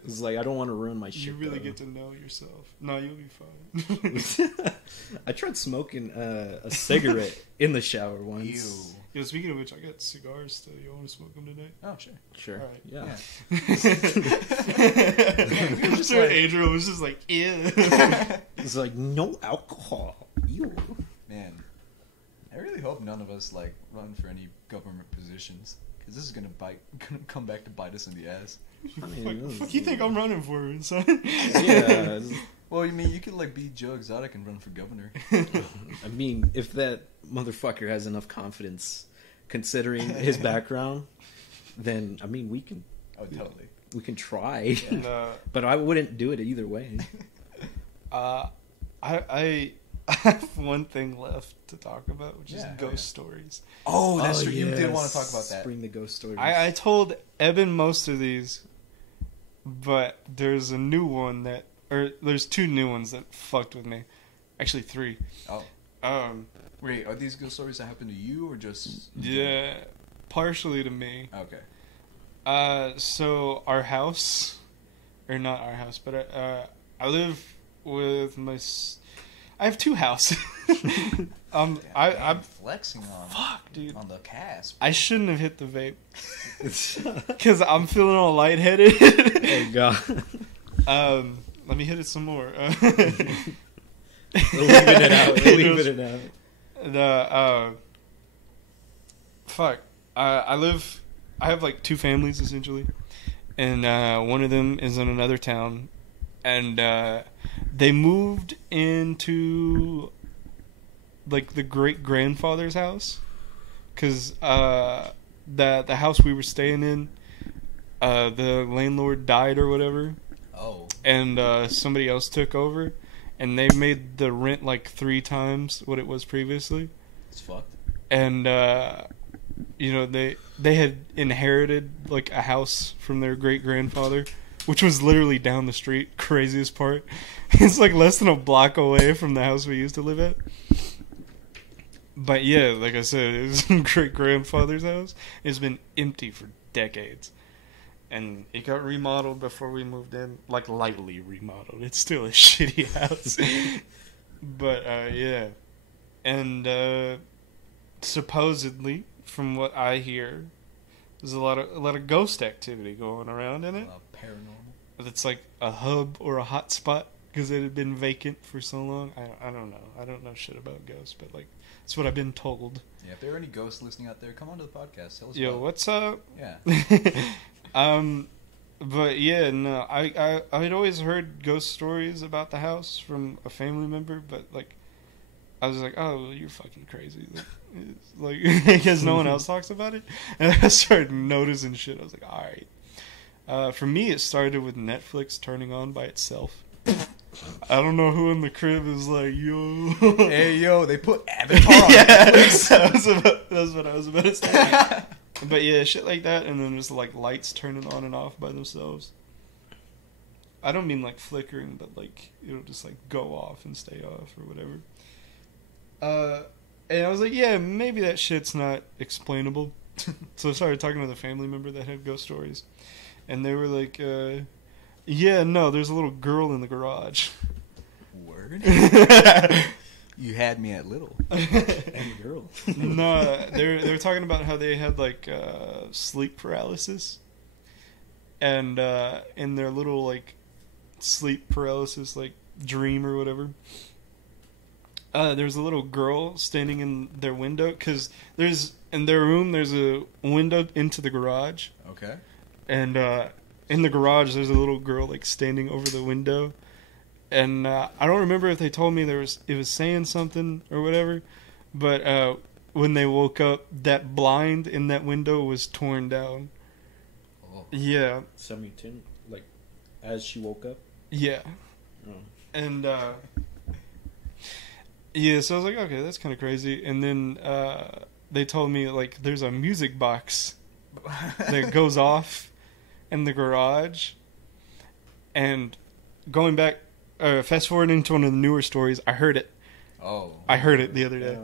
It's like I don't want to ruin my shit. You really though. get to know yourself. No, you'll be fine. I tried smoking a cigarette in the shower once. Ew. Yo, speaking of which, I got cigars still. You want to smoke them today? Oh, sure. Sure. All right. Yeah. I'm just sure like- Adriel was just like, ew. It's like no alcohol. Ew. Man, I really hope none of us like run for any government positions because this is gonna come back to bite us in the ass. I mean, What fuck you think I'm running for, son? Yeah. Well, you mean you could like be Joe Exotic and run for governor? I mean, if that motherfucker has enough confidence, considering his background, then I mean we can Oh, totally. try. No, But I wouldn't do it either way. I have one thing left to talk about, which is Yeah, ghost yeah. stories. Oh, that's true. You did yes. want to talk about that. Bring the ghost story. I told Eben most of these, but there's a new one there's 2 new ones that fucked with me. Actually, 3. Oh, wait, are these ghost stories that happen to you or just? Yeah, partially to me. Okay. So our house, or not our house, but I live with I have 2 houses. I'm flexing on. fuck, dude. On the cast. I shouldn't have hit the vape because I'm feeling all lightheaded. Oh god. Let me hit it some more. Leaving it out. Leaving it out. Fuck. I have like 2 families essentially, and one of them is in another town, and they moved into like the great grandfather's house, because the house we were staying in, the landlord died or whatever. Oh. And somebody else took over, and they made the rent like 3 times what it was previously. It's fucked. And you know, they had inherited like a house from their great grandfather, which was literally down the street. Craziest part, it's like less than a block away from the house we used to live at. But yeah, like I said, it was great grandfather's house. It's been empty for decades. And it got remodeled before we moved in. Like, lightly remodeled. It's still a shitty house. But, yeah. And, supposedly, from what I hear, there's a lot of ghost activity going around in it. Paranormal. It's like a hub or a hot spot because it had been vacant for so long. I don't know. I don't know shit about ghosts, but, like, that's what I've been told. Yeah, if there are any ghosts listening out there, come on to the podcast. Tell us Yo, about what's up? Yeah. But yeah, no, I'd always heard ghost stories about the house from a family member, but like, I was like, oh, well, you're fucking crazy, like because no one else talks about it, and I started noticing shit. I was like, all right. For me, it started with Netflix turning on by itself. I don't know who in the crib is like, yo, hey yo, they put Avatar on yeah, Netflix. That's what I was about to say. But yeah, shit like that, and then just like lights turning on and off by themselves. I don't mean like flickering, but like it'll just like go off and stay off or whatever. And I was like, yeah, maybe that shit's not explainable. So I started talking to the family member that had ghost stories, and they were like, yeah, no, there's a little girl in the garage. Word. You had me at little. And girl. No, they were talking about how they had like sleep paralysis, and in their little like sleep paralysis like dream or whatever, there's a little girl standing in their window because there's in their room there's a window into the garage. Okay. And in the garage there's a little girl like standing over the window. And I don't remember if they told me it was saying something or whatever, but when they woke up, that blind in that window was torn down. Oh. Yeah. Semi-tin, like, as she woke up? Yeah. Oh. And, yeah, so I was like, okay, that's kind of crazy. And then they told me, like, there's a music box that goes off in the garage. And going back... fast forwarding to one of the newer stories, I heard it. Oh. I heard it the other day.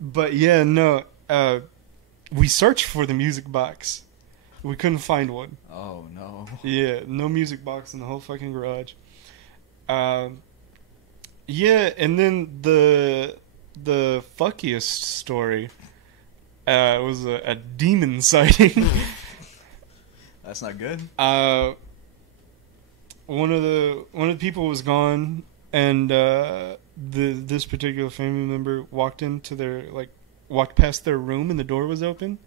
But yeah, no. We searched for the music box. We couldn't find one. Oh, no. Yeah, no music box in the whole fucking garage. Yeah, and then the fuckiest story was a demon sighting. That's not good. One of the people was gone, and this particular family member walked past their room, and the door was open,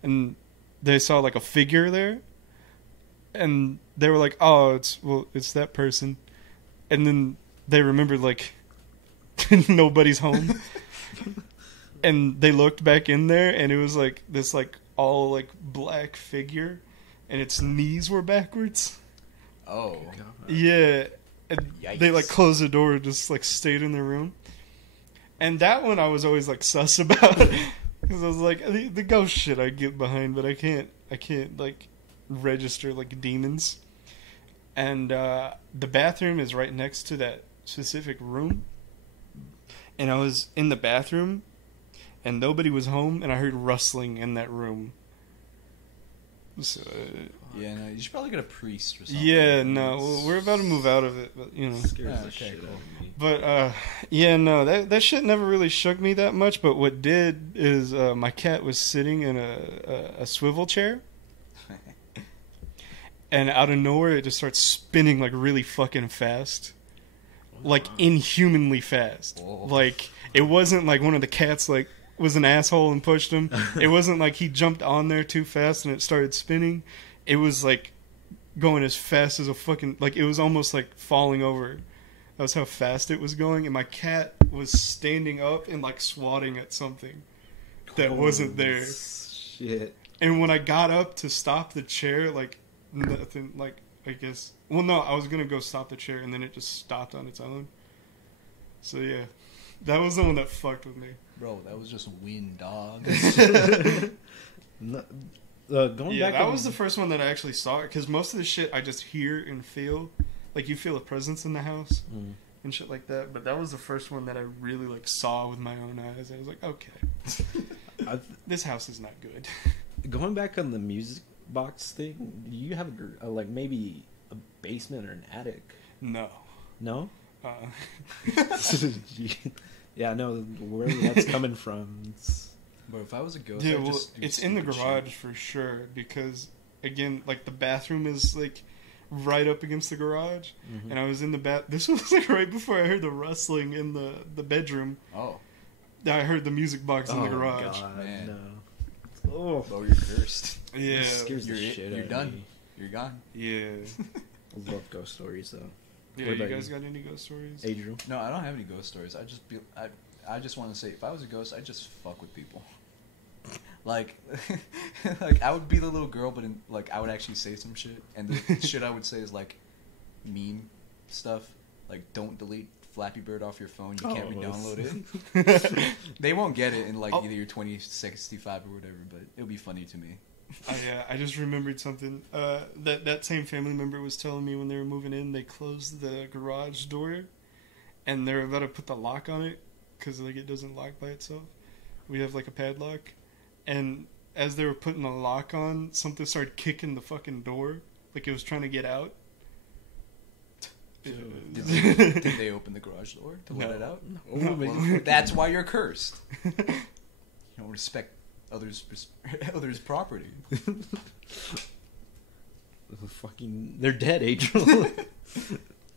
and they saw like a figure there, and they were like, "Oh, it's that person," and then they remembered like nobody's home, and they looked back in there, and it was like this like all like black figure, and its knees were backwards. Oh. Yeah. And Yikes. they like closed the door and just like stayed in their room. And that one I was always like sus about. Because I was like, the ghost shit I get behind, but I can't like register like demons. And the bathroom is right next to that specific room. And I was in the bathroom and nobody was home, and I heard rustling in that room. So, yeah, no, you should probably get a priest or something. yeah, no, well, we're about to move out of it, but you know. Scares the okay, shit cool. out of me. But yeah, no, that shit never really shook me that much. But what did is my cat was sitting in a swivel chair, and out of nowhere it just starts spinning like really fucking fast, like inhumanly fast. Whoa. Like it wasn't like one of the cats like was an asshole and pushed him. It wasn't like he jumped on there too fast and it started spinning. It was like going as fast as a fucking, like it was almost like falling over. That was how fast it was going, and my cat was standing up and like swatting at something that wasn't there. shit. And when I got up to stop the chair, like, nothing, like, I guess... Well, no, I was going to go stop the chair, and then it just stopped on its own. So, yeah. That was the one that fucked with me. Bro, that was just wind, dog. No, going Yeah, back, that was the first one that I actually saw. Because most of the shit I just hear and feel. Like, you feel a presence in the house. And shit like that. But that was the first one that I really, like, saw with my own eyes. I was like, okay. This house is not good. Going back on the music box thing, do you have like maybe a basement or an attic? No. No? Yeah, no, where that's coming from. But if I was a ghost, Yeah, I'd well, just do it's in the stupid garage shit. for sure. Because, again, like, the bathroom is, like, right up against the garage. Mm-hmm. And I was in the bath. This was, like, right before I heard the rustling in the bedroom. Oh. I heard the music box in the garage. God, Man. no. Oh, Bro, you're cursed. Yeah. It scares the You're, shit you're out of done. me. You're gone. Yeah. I love ghost stories though. Yeah, What you about guys you? got any ghost stories? Adriel? No, I don't have any ghost stories. I just want to say, if I was a ghost, I'd just fuck with people. Like, like I would be the little girl, but like I would actually say some shit, and the shit I would say is like mean stuff, like don't delete Flappy Bird off your phone. You can't re-download it. They won't get it in like either your 2065 or whatever, but it'll be funny to me. Yeah, I just remembered something. That same family member was telling me when they were moving in, they closed the garage door, and they're about to put the lock on it because like it doesn't lock by itself. We have like a padlock, and as they were putting the lock on, something started kicking the fucking door, like it was trying to get out. Did they open the garage door to let No. it out? No. Well, that's why you're cursed. You don't respect others' property. They're dead, Adriel.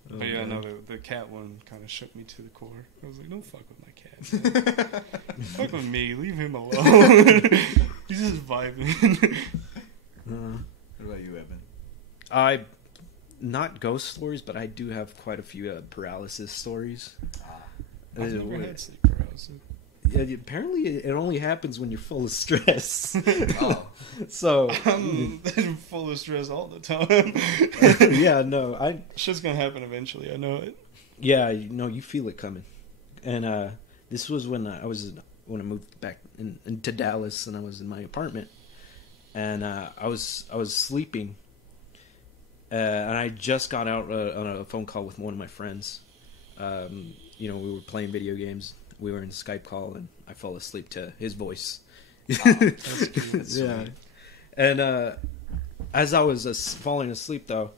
But yeah, no, the cat one kind of shook me to the core. I was like, don't fuck with my cat. Man. Fuck with me. Leave him alone. He's just vibing. What about you, Eben? I not ghost stories, but I do have quite a few paralysis stories. I've never had sleep paralysis. Yeah, apparently it only happens when you're full of stress. Oh. So I'm full of stress all the time. yeah, no, Shit's gonna happen eventually. I know it. yeah, you feel it coming. And this was when I moved back into Dallas, and I was in my apartment, and I was sleeping, and I just got out on a phone call with one of my friends. We were playing video games. We were in a Skype call, and I fell asleep to his voice. That's cute. That's Yeah. sweet. And as I was falling asleep, though,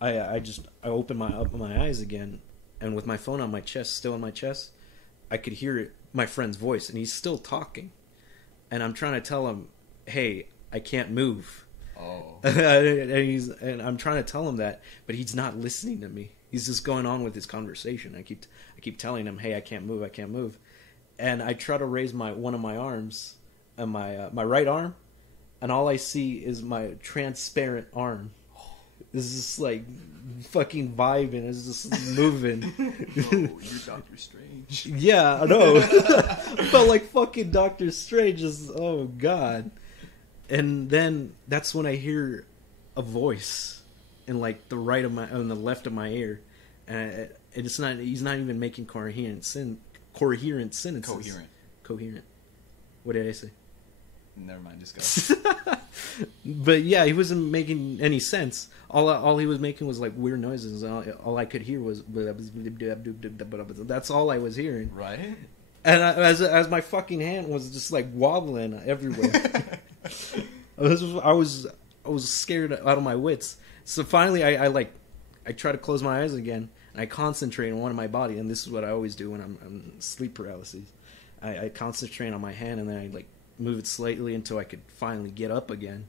I opened my eyes again, and with my phone on my chest, still on my chest, I could hear my friend's voice, and he's still talking, and I'm trying to tell him, "Hey, I can't move." Oh. and I'm trying to tell him that, but he's not listening to me. He's just going on with his conversation. I keep telling him, "Hey, I can't move," and I try to raise one of my arms, and my right arm, and all I see is my transparent arm. It's just like fucking vibing. It's just moving. Oh, you're Doctor Strange. Yeah, I know. I felt like fucking Doctor Strange. Just, oh god. And then that's when I hear a voice in like the left of my ear, and it's not. He's not even making coherent sentences. Coherent. What did I say? Never mind, just go. But yeah, he wasn't making any sense. All he was making was like weird noises. All I could hear was that's all I was hearing. Right? And as my fucking hand was just like wobbling everywhere. I was scared out of my wits. So finally, I try to close my eyes again, and I concentrate on one of my body. And this is what I always do when I'm sleep paralysis. I concentrate on my hand, and then I like move it slightly until I could finally get up again.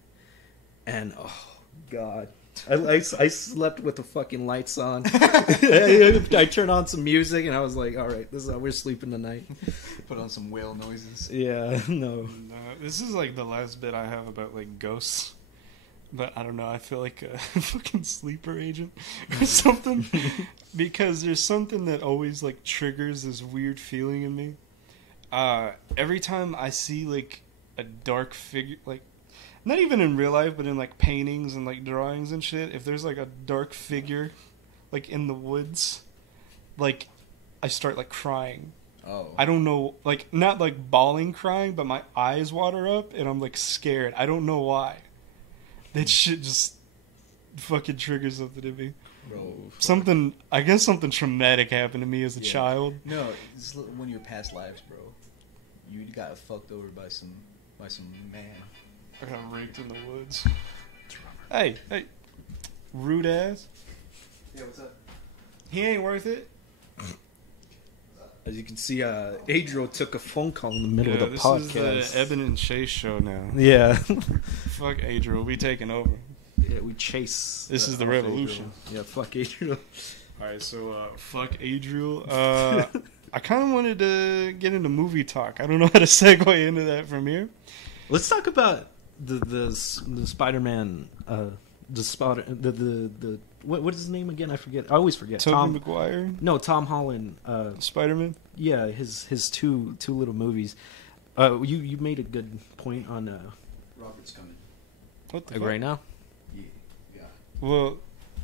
And oh god, I slept with the fucking lights on. I turned on some music, and I was like, all right, this is how we're sleeping tonight. Put on some whale noises. Yeah, no. This is like the last bit I have about like ghosts. But I don't know, I feel like a fucking sleeper agent or something. Because there's something that always like triggers this weird feeling in me. Every time I see like a dark figure, like not even in real life, but in like paintings and like drawings and shit, if there's like a dark figure like in the woods, like I start like crying. Oh. I don't know, like not like bawling crying, but my eyes water up and I'm like scared. I don't know why. That shit just fucking triggers something in me. Bro. Something, I guess something traumatic happened to me as a child. No, it's one of your past lives, bro. You got fucked over by some man. I got raped in the woods. Hey, rude ass. Yeah, what's up? He ain't worth it. As you can see, Adriel took a phone call in the middle of the this podcast. is the Eben and Chase show now. Yeah. Fuck Adriel, we taking over. Yeah, we chase. This is the revolution. Adriel. Yeah, fuck Adriel. Alright, so fuck Adriel. I kind of wanted to get into movie talk. I don't know how to segue into that from here. Let's talk about the Spider-Man. What is his name again? I forget. I always forget. Tobey Maguire? No, Tom Holland. Spider-Man? Yeah, his two little movies. You made a good point on. Robert's coming. What the like fuck? right now? Yeah. Well,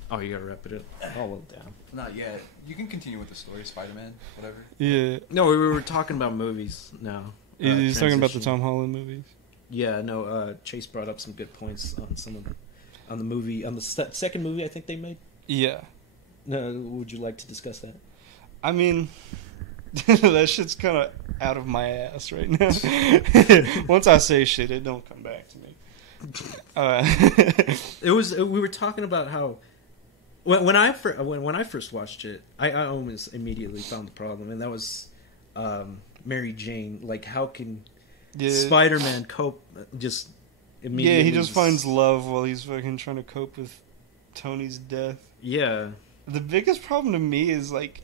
Oh, you gotta wrap it up. Oh well, damn. Not yet. You can continue with the story, Spider-Man, whatever. yeah. No, we were talking about movies now. He's talking about the transition. Tom Holland movies. Yeah, no. Chase brought up some good points on some of on the movie on the second movie I think they made. Yeah. Would you like to discuss that? I mean, that shit's kind of out of my ass right now. Once I say shit, it don't come back to me. It was. We were talking about how when I first watched it, I almost immediately found the problem, and that was Mary Jane. Like, how can Spider-Man cope just immediately? Yeah, he just finds love while he's fucking trying to cope with Tony's death. Yeah. The biggest problem to me is like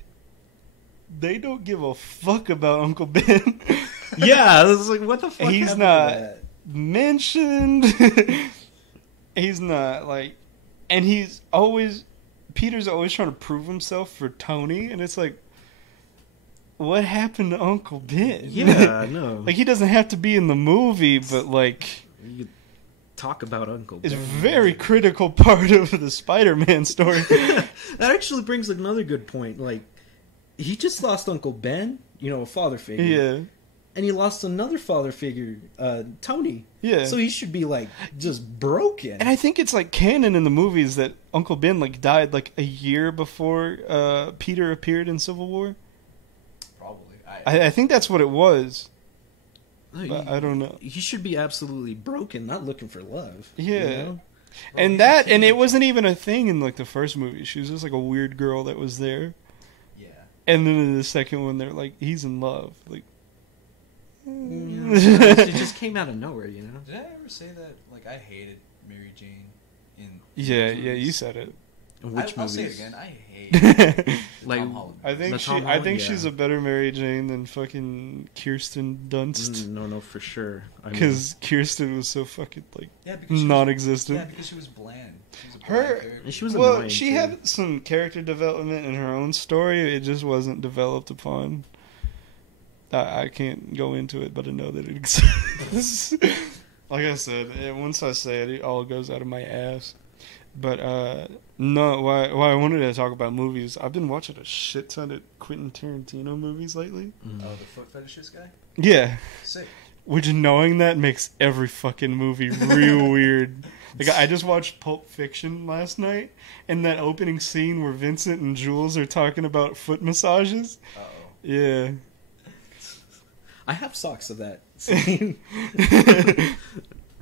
they don't give a fuck about Uncle Ben. Yeah, I was like, what the fuck? He's happened not to that? mentioned. He's not like, and Peter's always trying to prove himself for Tony, and it's like, what happened to Uncle Ben? Yeah, I know. Like, he doesn't have to be in the movie, but like, You could talk about Uncle it's a Ben. very critical part of the Spider-Man story. That actually brings another good point. Like, he just lost Uncle Ben, a father figure. Yeah. And he lost another father figure, Tony. Yeah. So he should be, like, just broken. And I think it's like canon in the movies that Uncle Ben like died like a year before Peter appeared in Civil War. Probably. I think that's what it was. But I don't know. He should be absolutely broken, not looking for love. Yeah. And it wasn't even a thing in like the first movie. She was just like a weird girl that was there. Yeah. And then in the second one, they're like, he's in love. Like, It just came out of nowhere, Did I ever say that? Like, I hated Mary Jane in. yeah, you said it. In which I'll movies? say it again. I hate Like, Tom Holland. I think The Tom I Holland, think yeah. she's a better Mary Jane than fucking Kirsten Dunst. No, for sure. I mean, Because Kirsten was so fucking like Yeah, because non-existent. Yeah, because she was bland. She was a Her- bland character. she was Well, annoying, she too. had some character development in her own story. It just wasn't developed upon. I can't go into it, but I know that it exists. Like I said, once I say it, it all goes out of my ass. But no, why I wanted to talk about movies. I've been watching a shit ton of Quentin Tarantino movies lately. Oh, the foot fetishist guy? Yeah, Sick. which knowing that makes every fucking movie real weird. Like, I just watched Pulp Fiction last night, and that opening scene where Vincent and Jules are talking about foot massages. Uh-oh. Yeah. I have socks of that scene.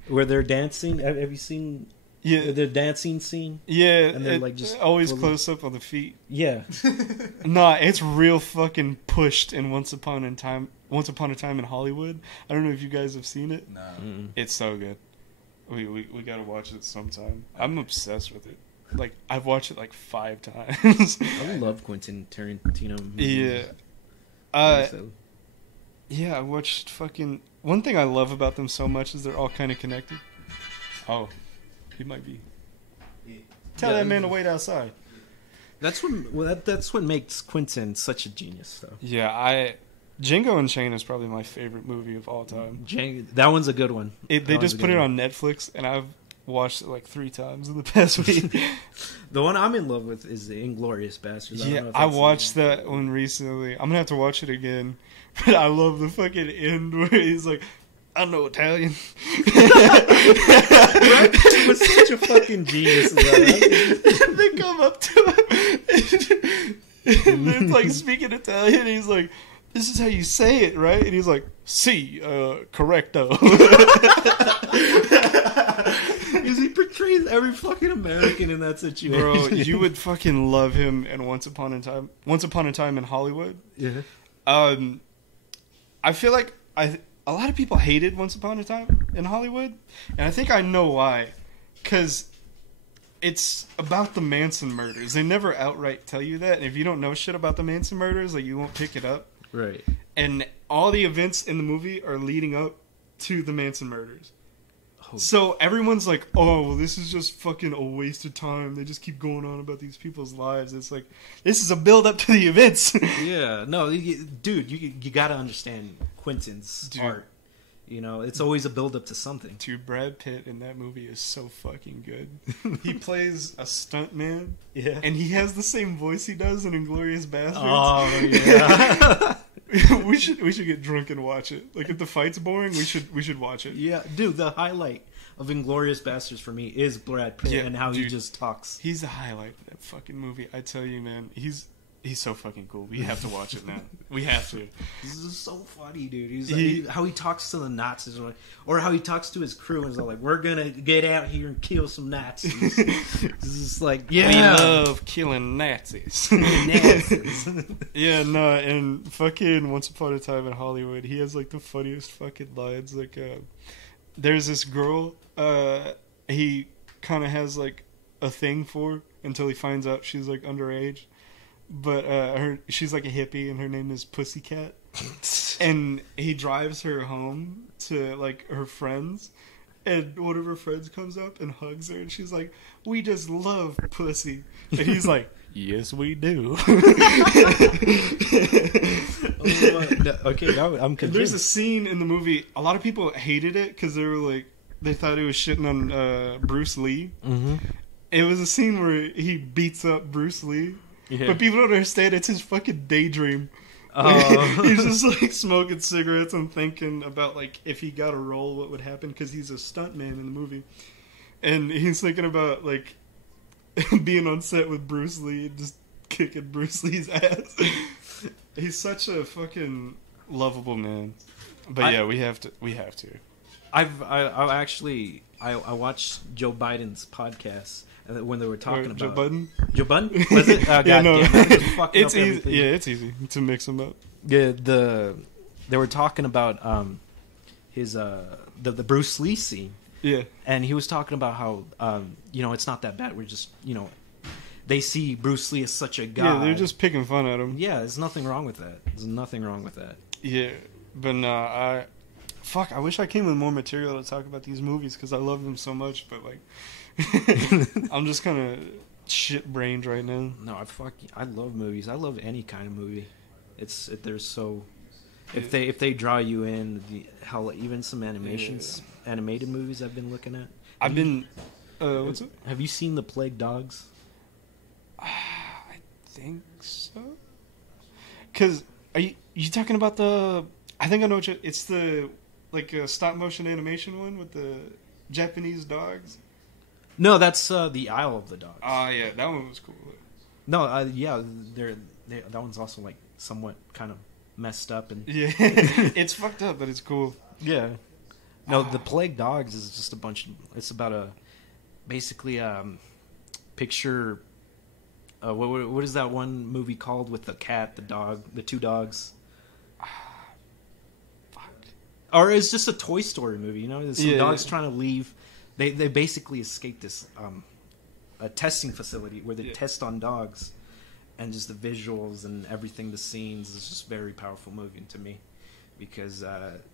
Where they're dancing. Have you seen Yeah. the dancing scene? Yeah, And they're, like, just always fully- close up on the feet. Yeah. Nah, it's real fucking pushed in Once Upon a Time in Hollywood. I don't know if you guys have seen it. No. It's so good. We gotta watch it sometime. I'm obsessed with it. Like, I've watched it like 5 times. I love Quentin Tarantino movies. Yeah. Yeah, I watched fucking... One thing I love about them so much is they're all kind of connected. Oh, he might be... Tell Yeah. that man to wait outside. That's what makes Quentin such a genius, though. Yeah, Django Unchained is probably my favorite movie of all time. That one's a good one. They just put it on Netflix, and I've watched it like 3 times in the past week. The one I'm in love with is the Inglourious Basterds. Yeah, I watched that one recently. I'm gonna have to watch it again. But I love the fucking end where he's like, I know Italian. Brad Pitt was such a fucking genius. They come up to him, and they're like speaking Italian, and he's like, this is how you say it, right? And he's like, si, correcto. Because he portrays every fucking American in that situation. Bro, you would fucking love him in Once Upon a Time in Hollywood. Yeah. I feel like a lot of people hated Once Upon a Time in Hollywood, and I think I know why. Because it's about the Manson murders. They never outright tell you that, and if you don't know shit about the Manson murders, like, you won't pick it up. Right. And all the events in the movie are leading up to the Manson murders. Oh. So everyone's like, oh, well, this is just fucking a waste of time. They just keep going on about these people's lives. It's like, this is a build up to the events. Yeah, no, dude, you gotta understand Quentin's art. You know, it's always a build up to something. Dude, Brad Pitt in that movie is so fucking good. He plays a stuntman. Yeah. And he has the same voice he does in Inglourious Basterds. Oh, yeah. we should get drunk and watch it. Like, if the fight's boring, we should watch it. Yeah, dude, the highlight of Inglourious Basterds for me is Brad Pitt and how he just talks. He's the highlight of that fucking movie. I tell you, man, he's so fucking cool. We have to watch it now. We have to. This is so funny, dude. He's like, how he talks to the Nazis, or how he talks to his crew, and is like, "We're gonna get out here and kill some Nazis." It's just like, yeah, we love killing Nazis. Yeah, no, and fucking Once Upon a Time in Hollywood, he has like the funniest fucking lines. Like, there's this girl, he kind of has like a thing for until he finds out she's like underage. But she's like a hippie, and her name is Pussycat. And he drives her home to like her friends, and one of her friends comes up and hugs her, and she's like, "We just love pussy." And he's like, "Yes, we do." Okay, I'm convinced. There's a scene in the movie. A lot of people hated it because they thought it was shitting on Bruce Lee. Mm-hmm. It was a scene where he beats up Bruce Lee. Yeah. But people don't understand, it's his fucking daydream. He's just like smoking cigarettes and thinking about like if he got a role, what would happen, because he's a stuntman in the movie. And he's thinking about like being on set with Bruce Lee and just kicking Bruce Lee's ass. He's such a fucking lovable man. But yeah, we have to. I watched Joe Biden's podcast when they were talking about Joe Budden. Joe Budden, was it? Yeah, no. It's easy. Yeah, it's easy to mix them up. Yeah, they were talking about his the Bruce Lee scene. Yeah, and he was talking about how it's not that bad. We're just they see Bruce Lee as such a guy. Yeah, they're just picking fun at him. Yeah, there's nothing wrong with that. There's nothing wrong with that. Yeah, but no, I wish I came with more material to talk about these movies because I love them so much. But like, I'm just kind of shit-brained right now. No, I love movies. I love any kind of movie. If they draw you in, even some animated movies I've been looking at. What's it? Have you seen The Plague Dogs? I think so. Cause are you talking about the? I think I know it's the like stop motion animation one with the Japanese dogs. No, that's the Isle of the Dogs. Oh yeah, that one was cool. No, yeah, that one's also like somewhat kind of messed up and yeah, it's fucked up, but it's cool. Yeah. No, The Plague Dogs is just it's about basically picture. What is that one movie called with the cat, the dog, the two dogs? Fuck. Or it's just a Toy Story movie, There's some dogs trying to leave. They basically escape this a testing facility where they test on dogs, and just the visuals and everything, the scenes is just very powerful movie to me, because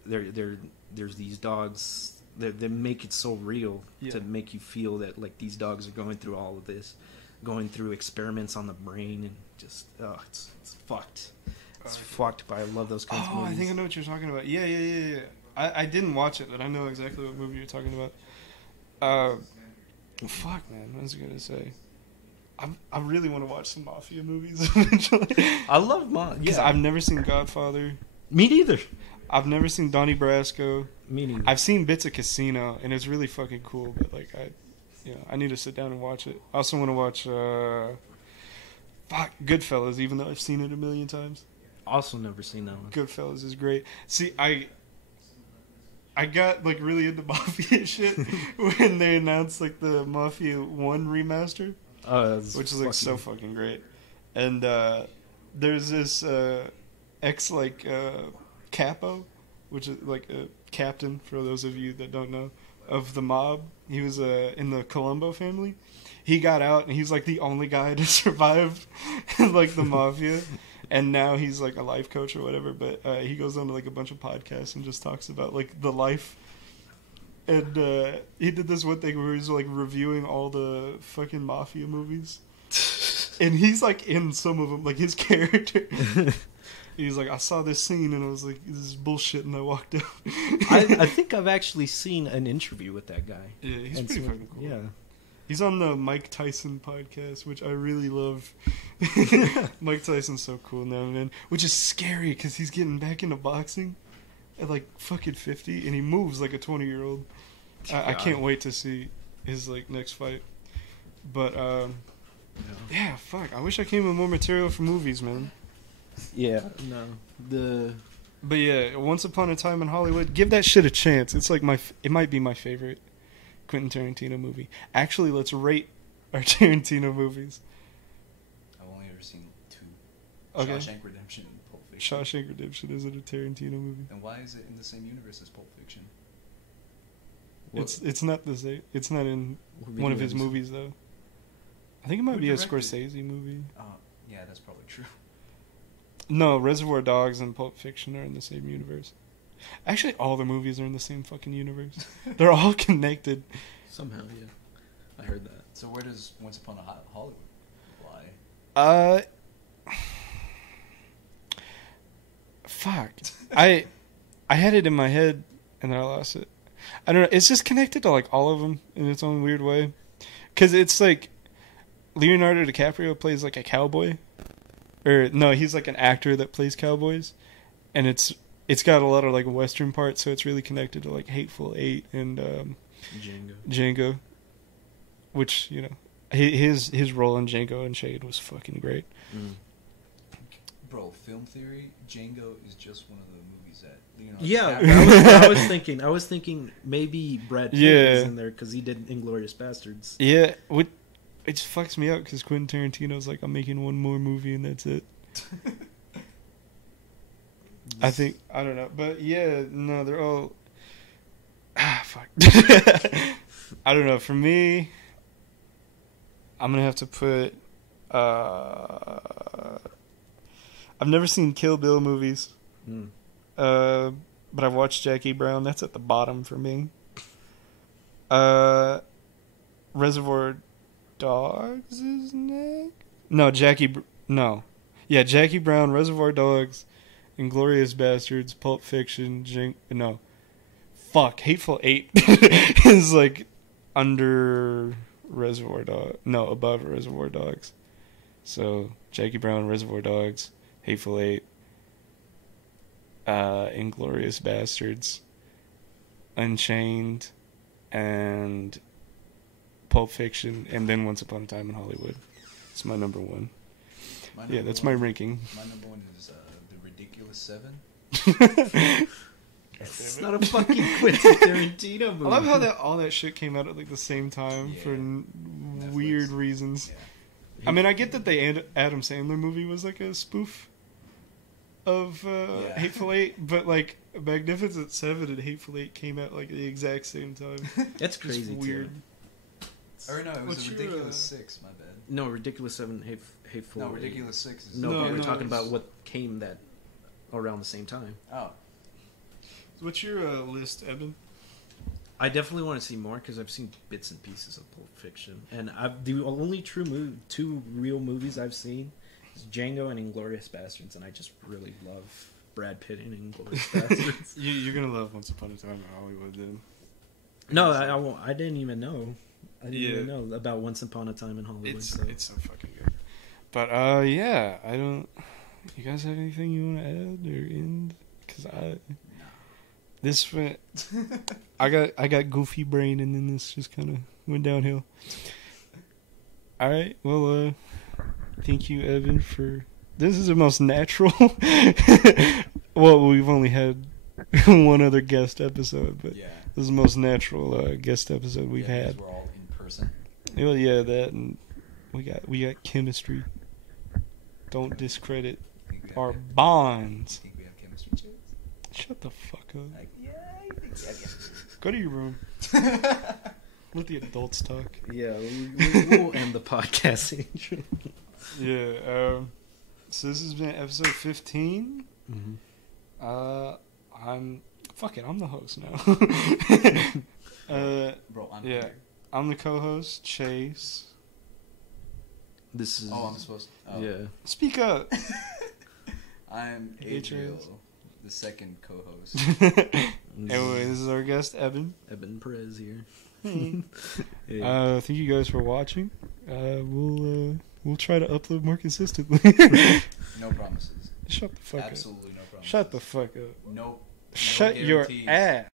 there's these dogs. They make it so real to make you feel that like these dogs are going through all of this, going through experiments on the brain, and just it's fucked. It's fucked, but I love those kinds of Oh, movies. I think I know what you're talking about. Yeah. I didn't watch it, but I know exactly what movie you're talking about. Fuck, man. What was I gonna say? I really want to watch some mafia movies eventually. I love Because I've never seen Godfather. Me neither. I've never seen Donnie Brasco. Me neither. I've seen bits of Casino, and it's really fucking cool. But like, I need to sit down and watch it. I also want to watch Goodfellas, even though I've seen it a million times. Also never seen that one. Goodfellas is great. See, I got like really into Mafia shit when they announced like the Mafia 1 remaster, which is like so fucking great. And there's this ex capo, which is like a captain for those of you that don't know, of the mob. He was in the Colombo family. He got out and he's like the only guy to survive like the mafia. And now he's like a life coach or whatever, but he goes on to like a bunch of podcasts and just talks about like the life. And he did this one thing where he's like reviewing all the fucking mafia movies. And he's like in some of them, like his character. He's like, I saw this scene and I was like, this is bullshit, and I walked out. I think I've actually seen an interview with that guy. Yeah, he's pretty fucking cool. Yeah. He's on the Mike Tyson podcast, which I really love. Mike Tyson's so cool now, man. Which is scary because he's getting back into boxing at like fucking 50, and he moves like a 20-year-old. I can't wait to see his like next fight. But yeah, fuck. I wish I came with more material for movies, man. Yeah. No. But yeah, Once Upon a Time in Hollywood. Give that shit a chance. It's like it might be my favorite Quentin Tarantino movie. Actually, let's rate our Tarantino movies. I've only ever seen 2. Okay. Shawshank Redemption and Pulp Fiction. Shawshank Redemption isn't a Tarantino movie. And why is it in the same universe as Pulp Fiction? It's not the same. It's not in one of his movies though. I think it might Who be a directed? Scorsese movie. Yeah, that's probably true. No, Reservoir Dogs and Pulp Fiction are in the same universe. Actually, all the movies are in the same fucking universe. They're all connected. Somehow, yeah. I heard that. So where does Once Upon a Hollywood lie? Fuck. I had it in my head and then I lost it. I don't know. It's just connected to like all of them in its own weird way. Because it's like Leonardo DiCaprio plays like a cowboy. Or no, he's like an actor that plays cowboys. And it's got a lot of like Western parts, so it's really connected to like Hateful Eight and Django. Which, you know, his role in Django Unchained was fucking great. Mm. Bro, film theory, Django is just one of the movies that Leonardo Yeah, DiCaprio- I was thinking maybe Brad Pitt Yeah. is in there because he did Inglourious Bastards. Yeah, it just fucks me up because Quentin Tarantino's like, I'm making one more movie and that's it. I think, I don't know, but yeah, no, they're all, fuck. I don't know, for me, I'm gonna have to put, I've never seen Kill Bill movies, but I've watched Jackie Brown, that's at the bottom for me. Reservoir Dogs is next? No, Jackie Brown, Reservoir Dogs, Inglourious Bastards, Pulp Fiction, Hateful Eight is like under above Reservoir Dogs. So Jackie Brown, Reservoir Dogs, Hateful Eight, Inglourious Bastards, Unchained, and Pulp Fiction, and then Once Upon a Time in Hollywood. It's my number one. That's my ranking. My number one is The Ridiculous Seven. It's not a fucking Quentin Tarantino movie. I love how all that shit came out at like the same time for Netflix. weird reasons. Yeah. I mean, I get that the Adam Sandler movie was like a spoof of Hateful Eight, but like Magnificent Seven and Hateful Eight came out like the exact same time. That's crazy. Weird. Or no, it was What's a your, Ridiculous Six. My bad. No, Ridiculous Seven, Hateful. No, Ridiculous Six. Is No, No, but we're no, talking it's- about what came that around the same time. Oh, What's your list, Eben? I definitely want to see more because I've seen bits and pieces of Pulp Fiction, and the only two real movies I've seen It's Django and Inglourious Bastards, and I just really love Brad Pitt in Inglourious Bastards. You're gonna love Once Upon a Time in Hollywood, then. No, I didn't even know. I didn't even know about Once Upon a Time in Hollywood. It's so fucking good. But yeah, I don't. You guys have anything you want to add or end? Because this went. I got goofy brain, and then this just kind of went downhill. All right, well, thank you, Evan, for. This is the most natural. Well, we've only had one other guest episode, but this is the most natural guest episode we've had. We're all in person. Well, yeah, that, and we got chemistry. Don't discredit our bonds. Think we have chemistry, Chase? Shut the fuck up. Yeah. Go to your room. Let the adults talk. Yeah, we'll end the podcast. Yeah. So this has been episode 15. Mm-hmm. I'm the host now. Bro, I'm yeah. here. I'm the co-host, Chase. This is. Oh, I'm supposed to. Oh. Yeah. Speak up. I'm Hey, Adriel, Chase. the second co-host. Anyway, this is our guest, Eben. Eben Perez here. Thank you guys for watching. We'll try to upload more consistently. No promises. Shut the fuck up. Absolutely no promises. Shut the fuck up. Nope. Shut your guarantees. ass.